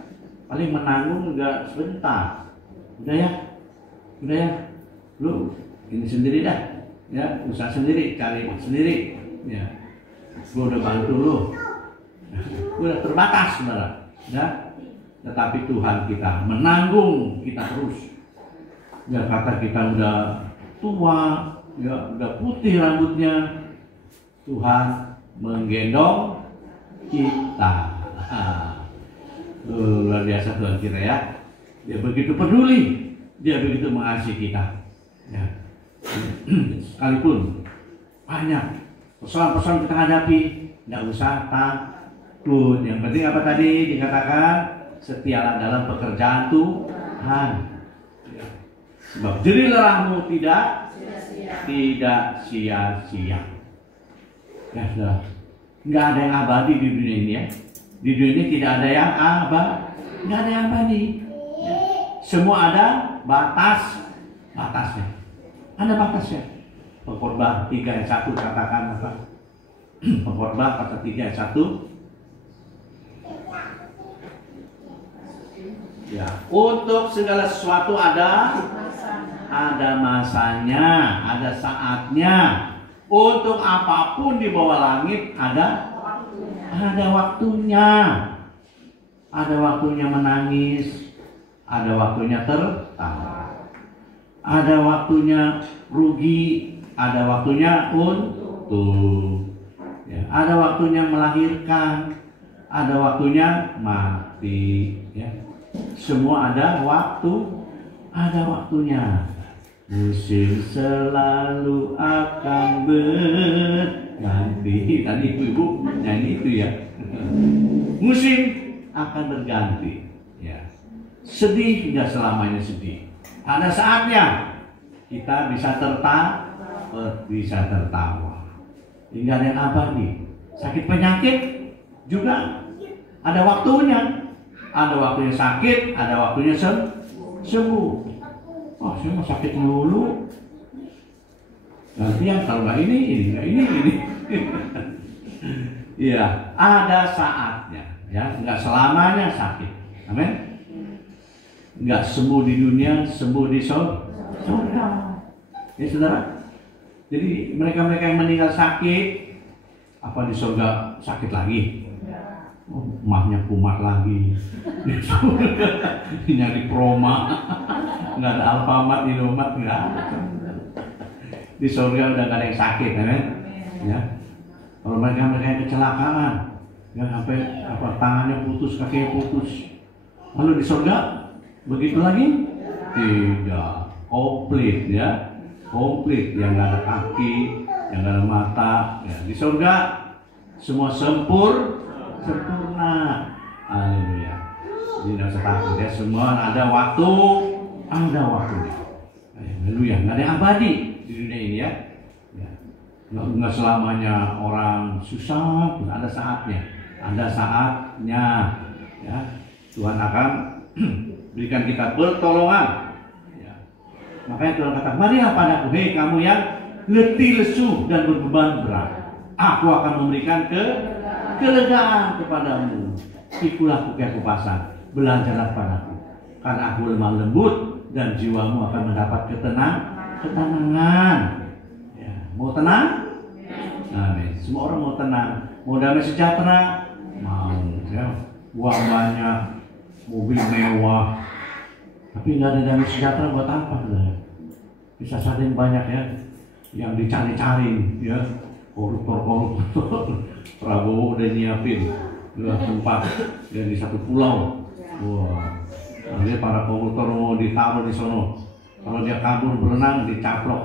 paling menanggung enggak sebentar. Udah ya, lu ini sendiri dah, ya, usaha sendiri, cari sendiri, ya. Gua udah bantu lu, udah terbatas, saudara, ya. Tetapi Tuhan kita menanggung kita terus. Ya, kata kita udah tua, ya, udah putih rambutnya, Tuhan menggendong kita. Luar biasa Tuhan kita, ya. Dia begitu peduli, dia begitu mengasihi kita, ya. Sekalipun banyak persoalan-persoalan kita hadapi, tidak usah takut. Yang penting apa tadi dikatakan? Setialah dalam pekerjaan Tuhan. Sebab jerih lelah-Mu tidak sia-sia. Ya, sudah. Nggak ada yang abadi di dunia ini, ya. Di dunia ini tidak ada yang abadi, nggak ada yang abadi. Ya. Semua ada batasnya. Ada batasnya. Pengkhotbah 3 ayat 1 katakan apa? Pengkhotbah pasal 3 ayat 1. Ya, untuk segala sesuatu ada masanya, ada saatnya. Untuk apapun di bawah langit ada waktunya. Ada waktunya menangis, ada waktunya tertawa. Ada waktunya rugi, ada waktunya untung. Ya, ada waktunya melahirkan, ada waktunya mati, ya. Semua ada waktunya. Musim selalu akan berganti. Tadi ibu nyanyi itu, ya. Musim akan berganti, ya. Sedih nggak selamanya sedih. Ada saatnya kita bisa tertawa. Tidak ada yang abadi. Sakit penyakit juga ada waktunya. Ada waktunya sakit, ada waktunya sembuh. Oh, saya mau sakit dulu. Gantian kalau nggak ini. Iya, ada saatnya, ya. Nggak selamanya sakit. Amin. Nggak sembuh di dunia, sembuh di surga. Ya, saudara. Jadi mereka yang meninggal sakit, apa di surga sakit lagi? Oh, emaknya kumat lagi. Nyari proma. Nggak ada Alfamart di rumah, nggak ada. Di surga udah nggak ada yang sakit, kan? Ya. Kalau mereka yang kecelakaan, ya, sampai tangannya putus, kakinya putus, lalu di surga begitu lagi? Tidak, komplit, ya, komplit. Yang nggak ada kaki, yang nggak ada mata, ya. Di surga semua sempurna. Haleluya. Jadi tidak usah takut, ya. Semua ada waktunya. Haleluya. Nggak ada yang abadi di dunia ini, ya. Nggak selamanya orang susah, ada saatnya. Ya. Tuhan akan berikan kita pertolongan. Ya. Makanya Tuhan kata, marilah padaku, hei kamu yang letih lesu dan berbeban berat. Aku akan memberikan kelegaan kepadamu. Pikulah kukian kupasan, belajarlah padaku, karena aku lemah lembut dan jiwamu akan mendapat ketenangan. Ya. Mau tenang? Amin. Semua orang mau tenang, mau damai sejahtera, mau, ya. Uang banyak, mobil mewah, tapi nggak ada damai sejahtera buat apa? Bisa saja banyak, ya, yang dicari-cari, ya, koruptor. Prabowo udah nyiapin tempat, ya, di satu pulau. Wah, nanti para koruptor mau ditaruh di sono. Kalau dia kabur berenang dicaplok.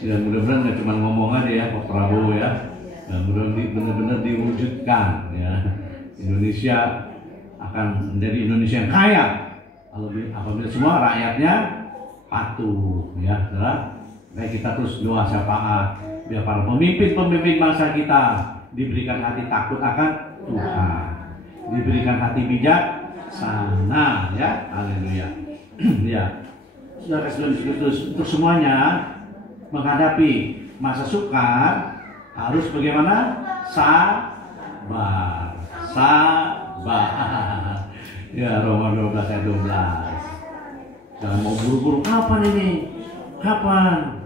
Ya mudah-mudahan nggak cuma ngomong aja ya Pak Prabowo ya. Mudah-mudahan benar-benar diwujudkan ya. Indonesia akan menjadi Indonesia yang kaya apabila semua rakyatnya patuh ya. Baik, kita terus doa syafaat biar para pemimpin bangsa kita diberikan hati takut akan Tuhan, diberikan hati bijak sana ya. Haleluya. Ya. Saudara Kristus, untuk semuanya menghadapi masa sukar harus bagaimana? Sabar. Ya, Roma 12 ayat 12. Jangan mau buru-buru. Kapan ini? Kapan?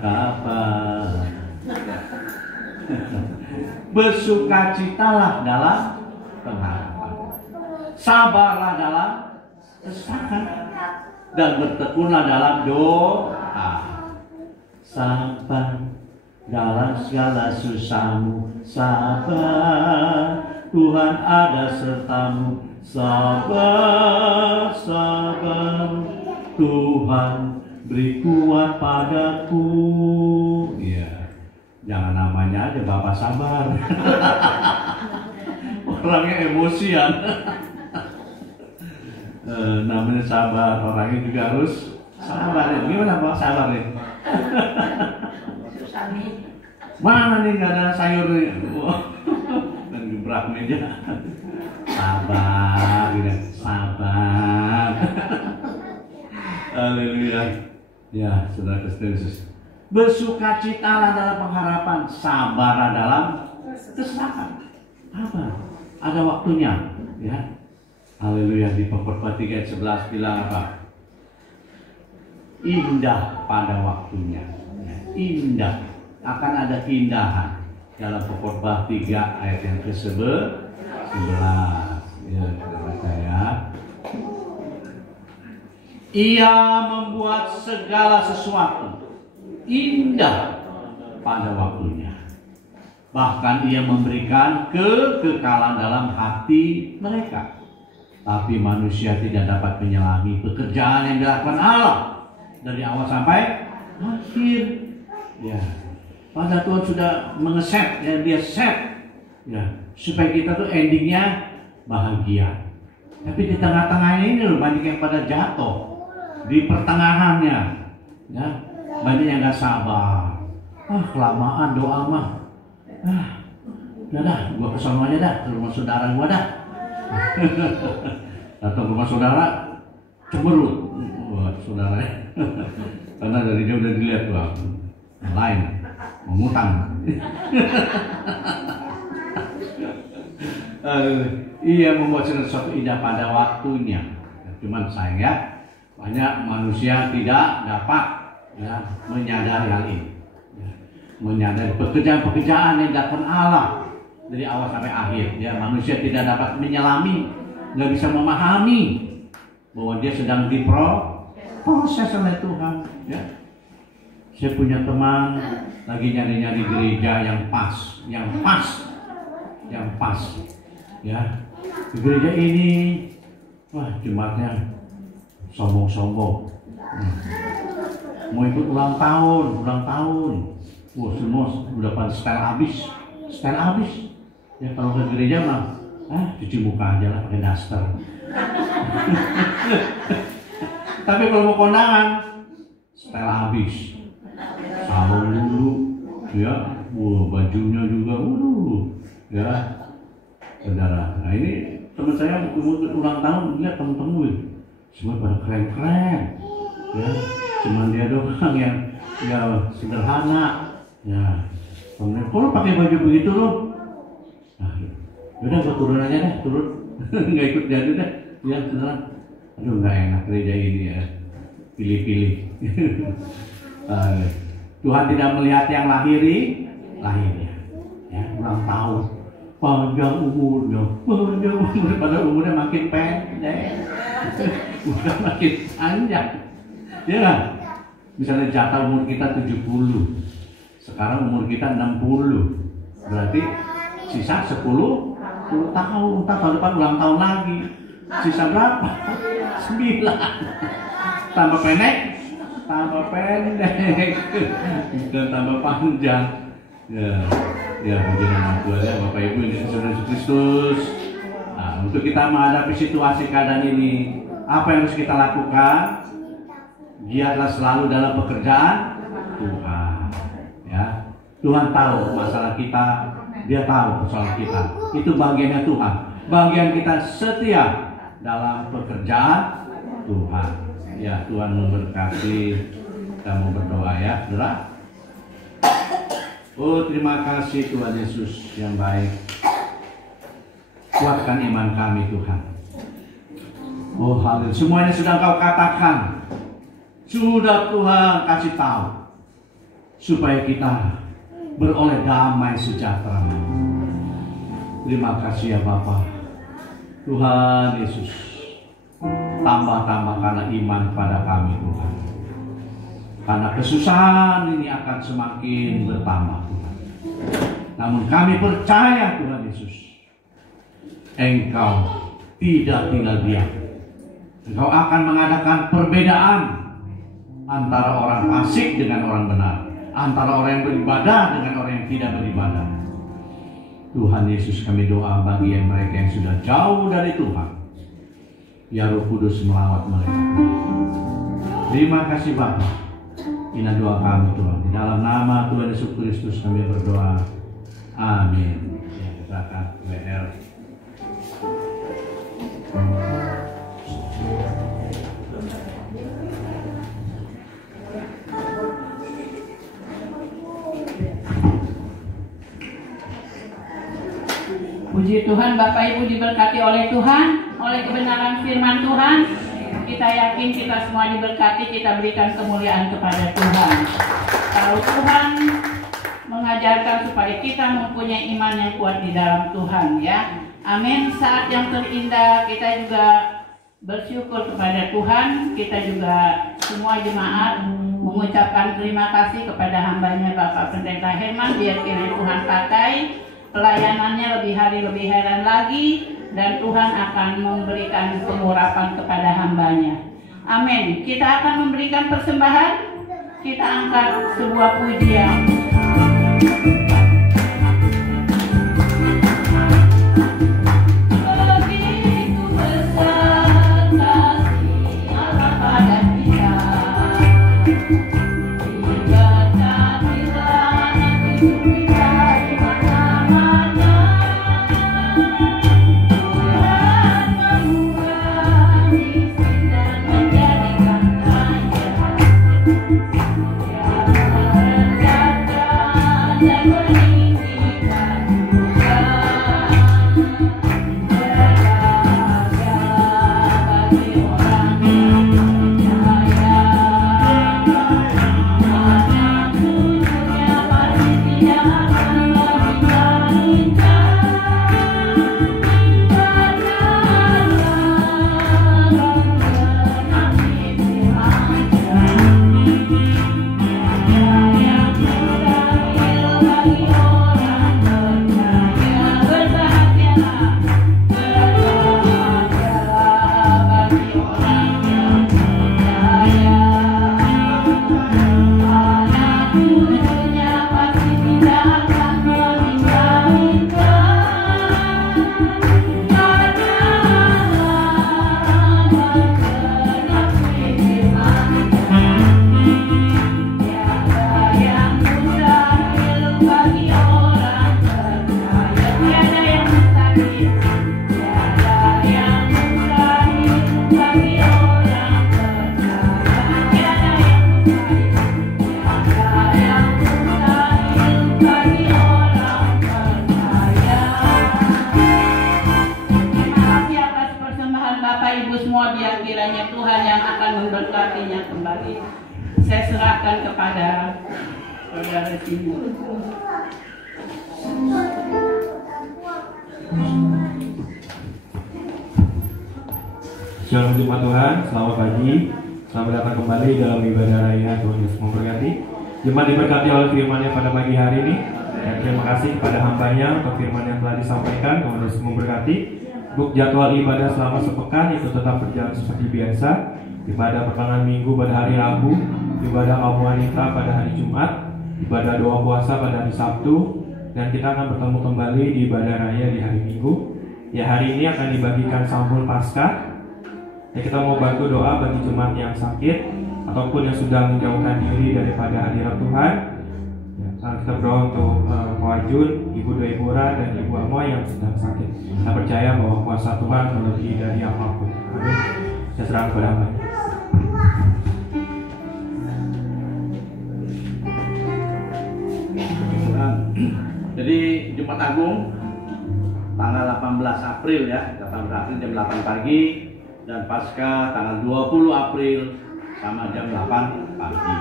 Kapan? Bersukacitalah dalam pengharapan. Sabarlah dalam kesabaran dan bertekunlah dalam doa. Sabar dalam segala susahmu, sabar, Tuhan ada sertamu. Sabar, Tuhan beri kuat padaku. Ya, jangan namanya aja Bapak sabar. Orangnya emosian. Namanya sabar, orangnya juga harus sabar ya. Gimana Pak sabar nih? Mana nih nggak ada sayur nih? Dan gebrak meja. Sabar, gitu. Sabar. Haleluya. Ya, Saudara Kristus. Bersukacitalah dalam pengharapan, sabarlah dalam kesabaran. Apa? Ada waktunya, ya. Haleluya. Di Pengkhotbah 3 ayat 11 bilang apa? Indah pada waktunya. Ya, indah. Akan ada keindahan dalam Pengkhotbah 3 ayat yang ke-11. Ya, saya. Ia membuat segala sesuatu indah pada waktunya. Bahkan ia memberikan kekekalan dalam hati mereka. Tapi manusia tidak dapat menyelami pekerjaan yang dilakukan Allah dari awal sampai akhir. Ya, pada Tuhan sudah mengeset, ya, dia set, ya, supaya kita tuh endingnya bahagia. Tapi di tengah-tengahnya ini loh banyak yang pada jatuh. Di pertengahannya, ya, banyak yang nggak sabar. Kelamaan doa mah. Udah dah, gua kesana aja dah, ke rumah saudara gua dah. Datang ke rumah saudara, cemberut buat saudara. Karena dari dia udah dilihat gua lain, mengutang. Ia membuat sesuatu indah pada waktunya. Cuman sayangnya banyak manusia tidak dapat, ya, menyadari hal ini, ya, menyadari pekerjaan-pekerjaan yang dilakukan Allah dari awal sampai akhir. Ya, manusia tidak dapat menyelami, nggak bisa memahami bahwa dia sedang diproses oleh Tuhan. Ya. Saya punya teman lagi nyari-nyari gereja yang pas. Ya, di gereja ini, wah, jemaatnya sombong. Mau ikut ulang tahun. Wah, semua udah pada style habis. Ya, kalau ke gereja mah, cuci muka aja lah pakai daster. Tapi kalau mau kondangan, style habis. Salon dulu, ya, bajunya juga, ya, saudara. Nah ini teman saya ulang tahun, lihat temen-temen semua pada keren-keren, ya, cuman dia doang yang ya sederhana, ya. Kalau pakai baju begitu loh, udah gua turun aja deh, nggak ikut jadi deh, ya, saudara. Aduh, nggak enak gereja ini ya, pilih-pilih. Tuhan tidak melihat yang lahirnya, ya, ulang tahun, panjang umurnya, pada umurnya makin pendek, bukan makin panjang, ya. Misalnya jatah umur kita 70, sekarang umur kita 60, berarti sisa 10 tahun, tahun depan ulang tahun lagi, sisa berapa? 9, tambah pendek tambah pendek dan tambah panjang. Ya puji nama Tuhan ya, Bapak Ibu ini Saudara Yesus Kristus. Nah, untuk kita menghadapi situasi keadaan ini, apa yang harus kita lakukan? Giatlah selalu dalam pekerjaan Tuhan. Ya, Tuhan tahu masalah kita, Dia tahu persoalan kita. Itu bagiannya Tuhan. Bagian kita setia dalam pekerjaan Tuhan. Ya, Tuhan memberkati. Kita mau berdoa ya, saudara. Oh, terima kasih Tuhan Yesus yang baik. Kuatkan iman kami Tuhan. Oh, haleluya. Semuanya sudah Kau katakan. Sudah Tuhan kasih tahu. Supaya kita beroleh damai sejahtera. Terima kasih ya Bapa. Tuhan Yesus, tambah-tambahkanlah iman pada kami Tuhan. Karena kesusahan ini akan semakin bertambah Tuhan. Namun kami percaya Tuhan Yesus, Engkau tidak tinggal diam. Engkau akan mengadakan perbedaan antara orang fasik dengan orang benar, antara orang yang beribadah dengan orang yang tidak beribadah. Tuhan Yesus, kami doa bagi mereka yang sudah jauh dari Tuhan, ya Roh Kudus melawat mereka. Terima kasih Bapa. Ini doa kami Tuhan. Di dalam nama Tuhan Yesus Kristus kami berdoa. Amin. Ya, silakan WR. Puji Tuhan, Bapak Ibu diberkati oleh Tuhan, oleh kebenaran firman Tuhan. Kita yakin kita semua diberkati, kita berikan kemuliaan kepada Tuhan. Kalau Tuhan mengajarkan supaya kita mempunyai iman yang kuat di dalam Tuhan, ya. Amin. Saat yang terindah kita juga bersyukur kepada Tuhan. Kita juga semua jemaat mengucapkan terima kasih kepada hambanya Bapak Pendeta Herman. Biar kiranya Tuhan pakai pelayanannya lebih hari lebih heran lagi, dan Tuhan akan memberikan pengurapan kepada hambanya. Amin. Kita akan memberikan persembahan. Kita angkat sebuah pujian. Begitu besar kasih Allah pada kita. Diberkatilah hidup kita di mana-mana. Saya serahkan kepada saudara Timur. Shalom jemaat Tuhan, selamat pagi. Selamat datang kembali dalam ibadah raya. Tuhan Yesus memberkati. Jemaat diberkati oleh firman-Nya pada pagi hari ini. Dan terima kasih kepada hamba-Nya untuk firman yang telah disampaikan. Tuhan Yesus memberkati. Untuk jadwal ibadah selama sepekan itu tetap berjalan seperti biasa. Ibadah pertengahan minggu pada hari Rabu ibadah kaum wanita pada hari Jumat, ibadah doa puasa pada hari Sabtu, dan kita akan bertemu kembali di ibadah raya di hari Minggu. Ya, hari ini akan dibagikan sampul Paskah. Ya, kita mau bantu doa bagi jemaat yang sakit ataupun yang sudah menjauhkan diri daripada hadirat Tuhan. Ya, kita berdoa untuk Ko Ajun, Ibu Deborah, dan Ibu Amo yang sedang sakit. Kita percaya bahwa kuasa Tuhan melebihi dari apapun. Amin. Saya serahkan kepada Tuhan. Jadi Jumat Agung tanggal 18 April ya, 18 April jam 8 pagi, dan Paskah tanggal 20 April sama jam 8 pagi.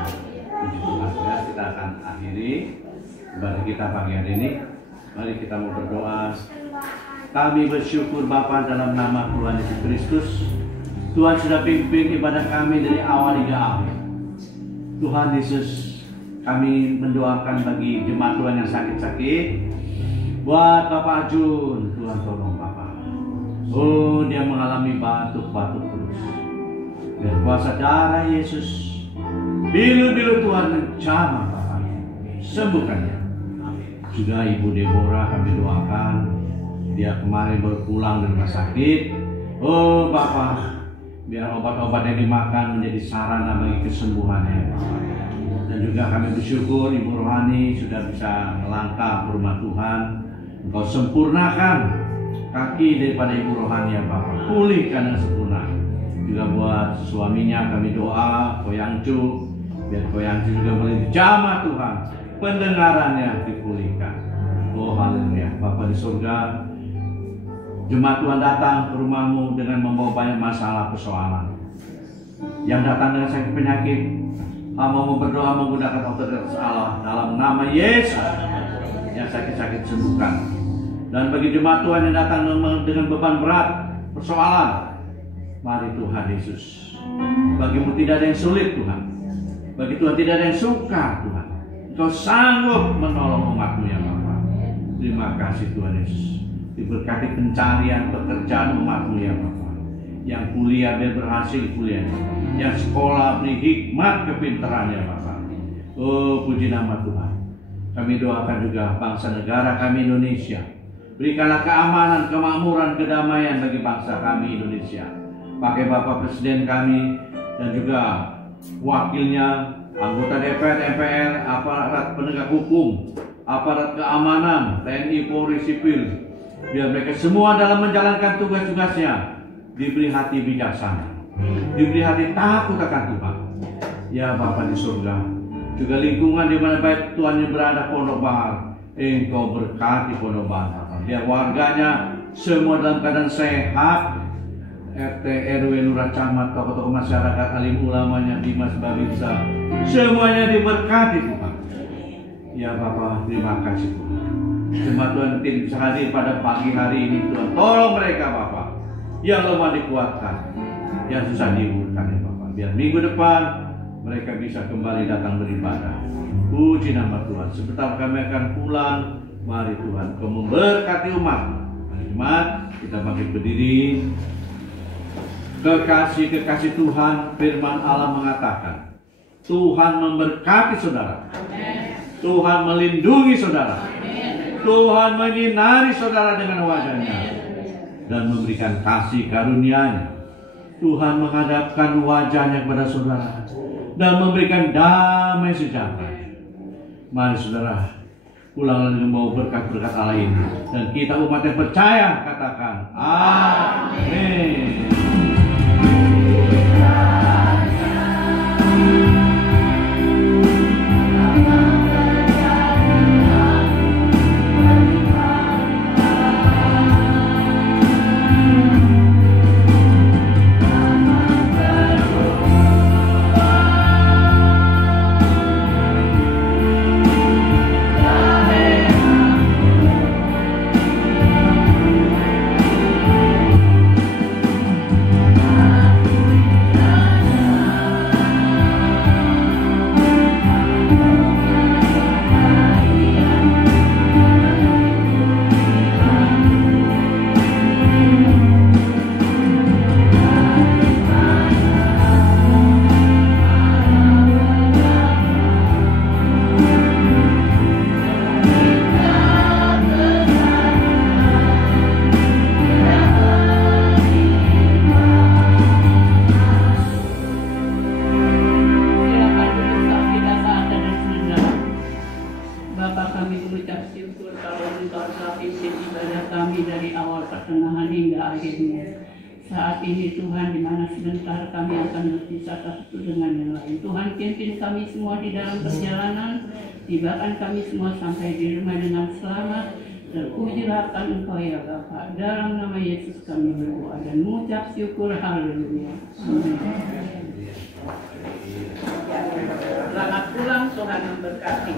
Puji Tuhan ya, kita akan akhiri ibadah kita pagi hari ini. Mari kita mau berdoa. Kami bersyukur Bapa dalam nama Tuhan Yesus Kristus. Tuhan sudah pimpin ibadah kami dari awal hingga akhir. Tuhan Yesus, kami mendoakan bagi jemaat Tuhan yang sakit-sakit. Buat Bapak Ajun, Tuhan tolong Bapak. Oh, dia mengalami batuk-batuk terus. Dan kuasa darah Yesus, bilu-bilu Tuhan menjamah Bapak, sembuhkannya. Juga Ibu Deborah kami doakan. Dia kemarin baru pulang dari rumah sakit. Oh Bapak, biar obat-obat yang dimakan menjadi sarana bagi kesembuhannya Bapak. Dan juga kami bersyukur Ibu Rohani sudah bisa melangkah ke rumah Tuhan. Engkau sempurnakan kaki daripada Ibu Rohani ya Bapak, pulihkan dengan sempurna. Juga buat suaminya kami doa, Ko Yangcu, biar Ko Yangcu juga boleh dijamah Tuhan, pendengarannya dipulihkan. Oh haleluya. Bapa di surga, jemaat Tuhan datang ke rumahmu dengan membawa banyak masalah persoalan. Yang datang dengan sakit penyakit, hamba mau berdoa menggunakan otoritas Allah dalam nama Yesus. Yang sakit-sakit sembuhkan. Dan bagi jemaat Tuhan yang datang dengan beban berat, persoalan, mari Tuhan Yesus. Bagimu tidak ada yang sulit Tuhan. Bagi Tuhan tidak ada yang suka Tuhan. Engkau sanggup menolong umatmu ya Bapa. Terima kasih Tuhan Yesus. Diberkati pencarian pekerjaan umatmu ya Bapa. Yang kuliah biar berhasil kuliahnya. Yang sekolah beri hikmat kepintaran ya Bapa. Oh puji nama Tuhan. Kami doakan juga bangsa negara kami Indonesia. Berikanlah keamanan, kemakmuran, kedamaian bagi bangsa kami Indonesia. Pakai Bapak Presiden kami dan juga wakilnya, anggota DPR, MPR, aparat penegak hukum, aparat keamanan, TNI, Polri, sipil. Biar mereka semua dalam menjalankan tugas-tugasnya diberi hati bijaksana, diberi hati takut akan Tuhan. Ya Bapa di surga, juga lingkungan di mana baik Tuhan yang berada Pondok Bahar, Engkau berkati Pondok Bahar. Biar warganya semua dalam keadaan sehat. RT, RW, lurah, camat, tokoh-tokoh masyarakat, alim ulamanya, Dimas Babinsa, semuanya diberkati Tuhan. Ya Bapak, terima kasih Tuhan. Jemaat Tuhan tidak bisa hadir pada pagi hari ini Tuhan. Tolong mereka Bapak, yang lemah dikuatkan, yang susah dihiburkan ya Bapak. Biar minggu depan mereka bisa kembali datang beribadah. Puji nama Tuhan. Sebentar kami akan pulang. Mari Tuhan, Kau memberkati umat. Jemaat, kita bangkit berdiri. Kekasih-kekasih Tuhan, firman Allah mengatakan, Tuhan memberkati saudara. Tuhan melindungi saudara. Tuhan menyinari saudara dengan wajahnya dan memberikan kasih karunia-Nya. Tuhan menghadapkan wajahnya kepada saudara dan memberikan damai sejahtera. Mari saudara, pulanglah dengan membawa berkat-berkat Allah ini. Dan kita umat yang percaya katakan amin. kasih-Mu. Saat ini Tuhan, di mana sebentar kami akan berpisah satu dengan yang lain. Tuhan, pimpin kami semua di dalam perjalanan, tibakan kami semua sampai di rumah dengan selamat. Terpujilah Engkau ya Bapa. Dalam nama Yesus kami berdoa dan mengucap syukur. Haleluya. Amin. Selamat pulang, Tuhan memberkati.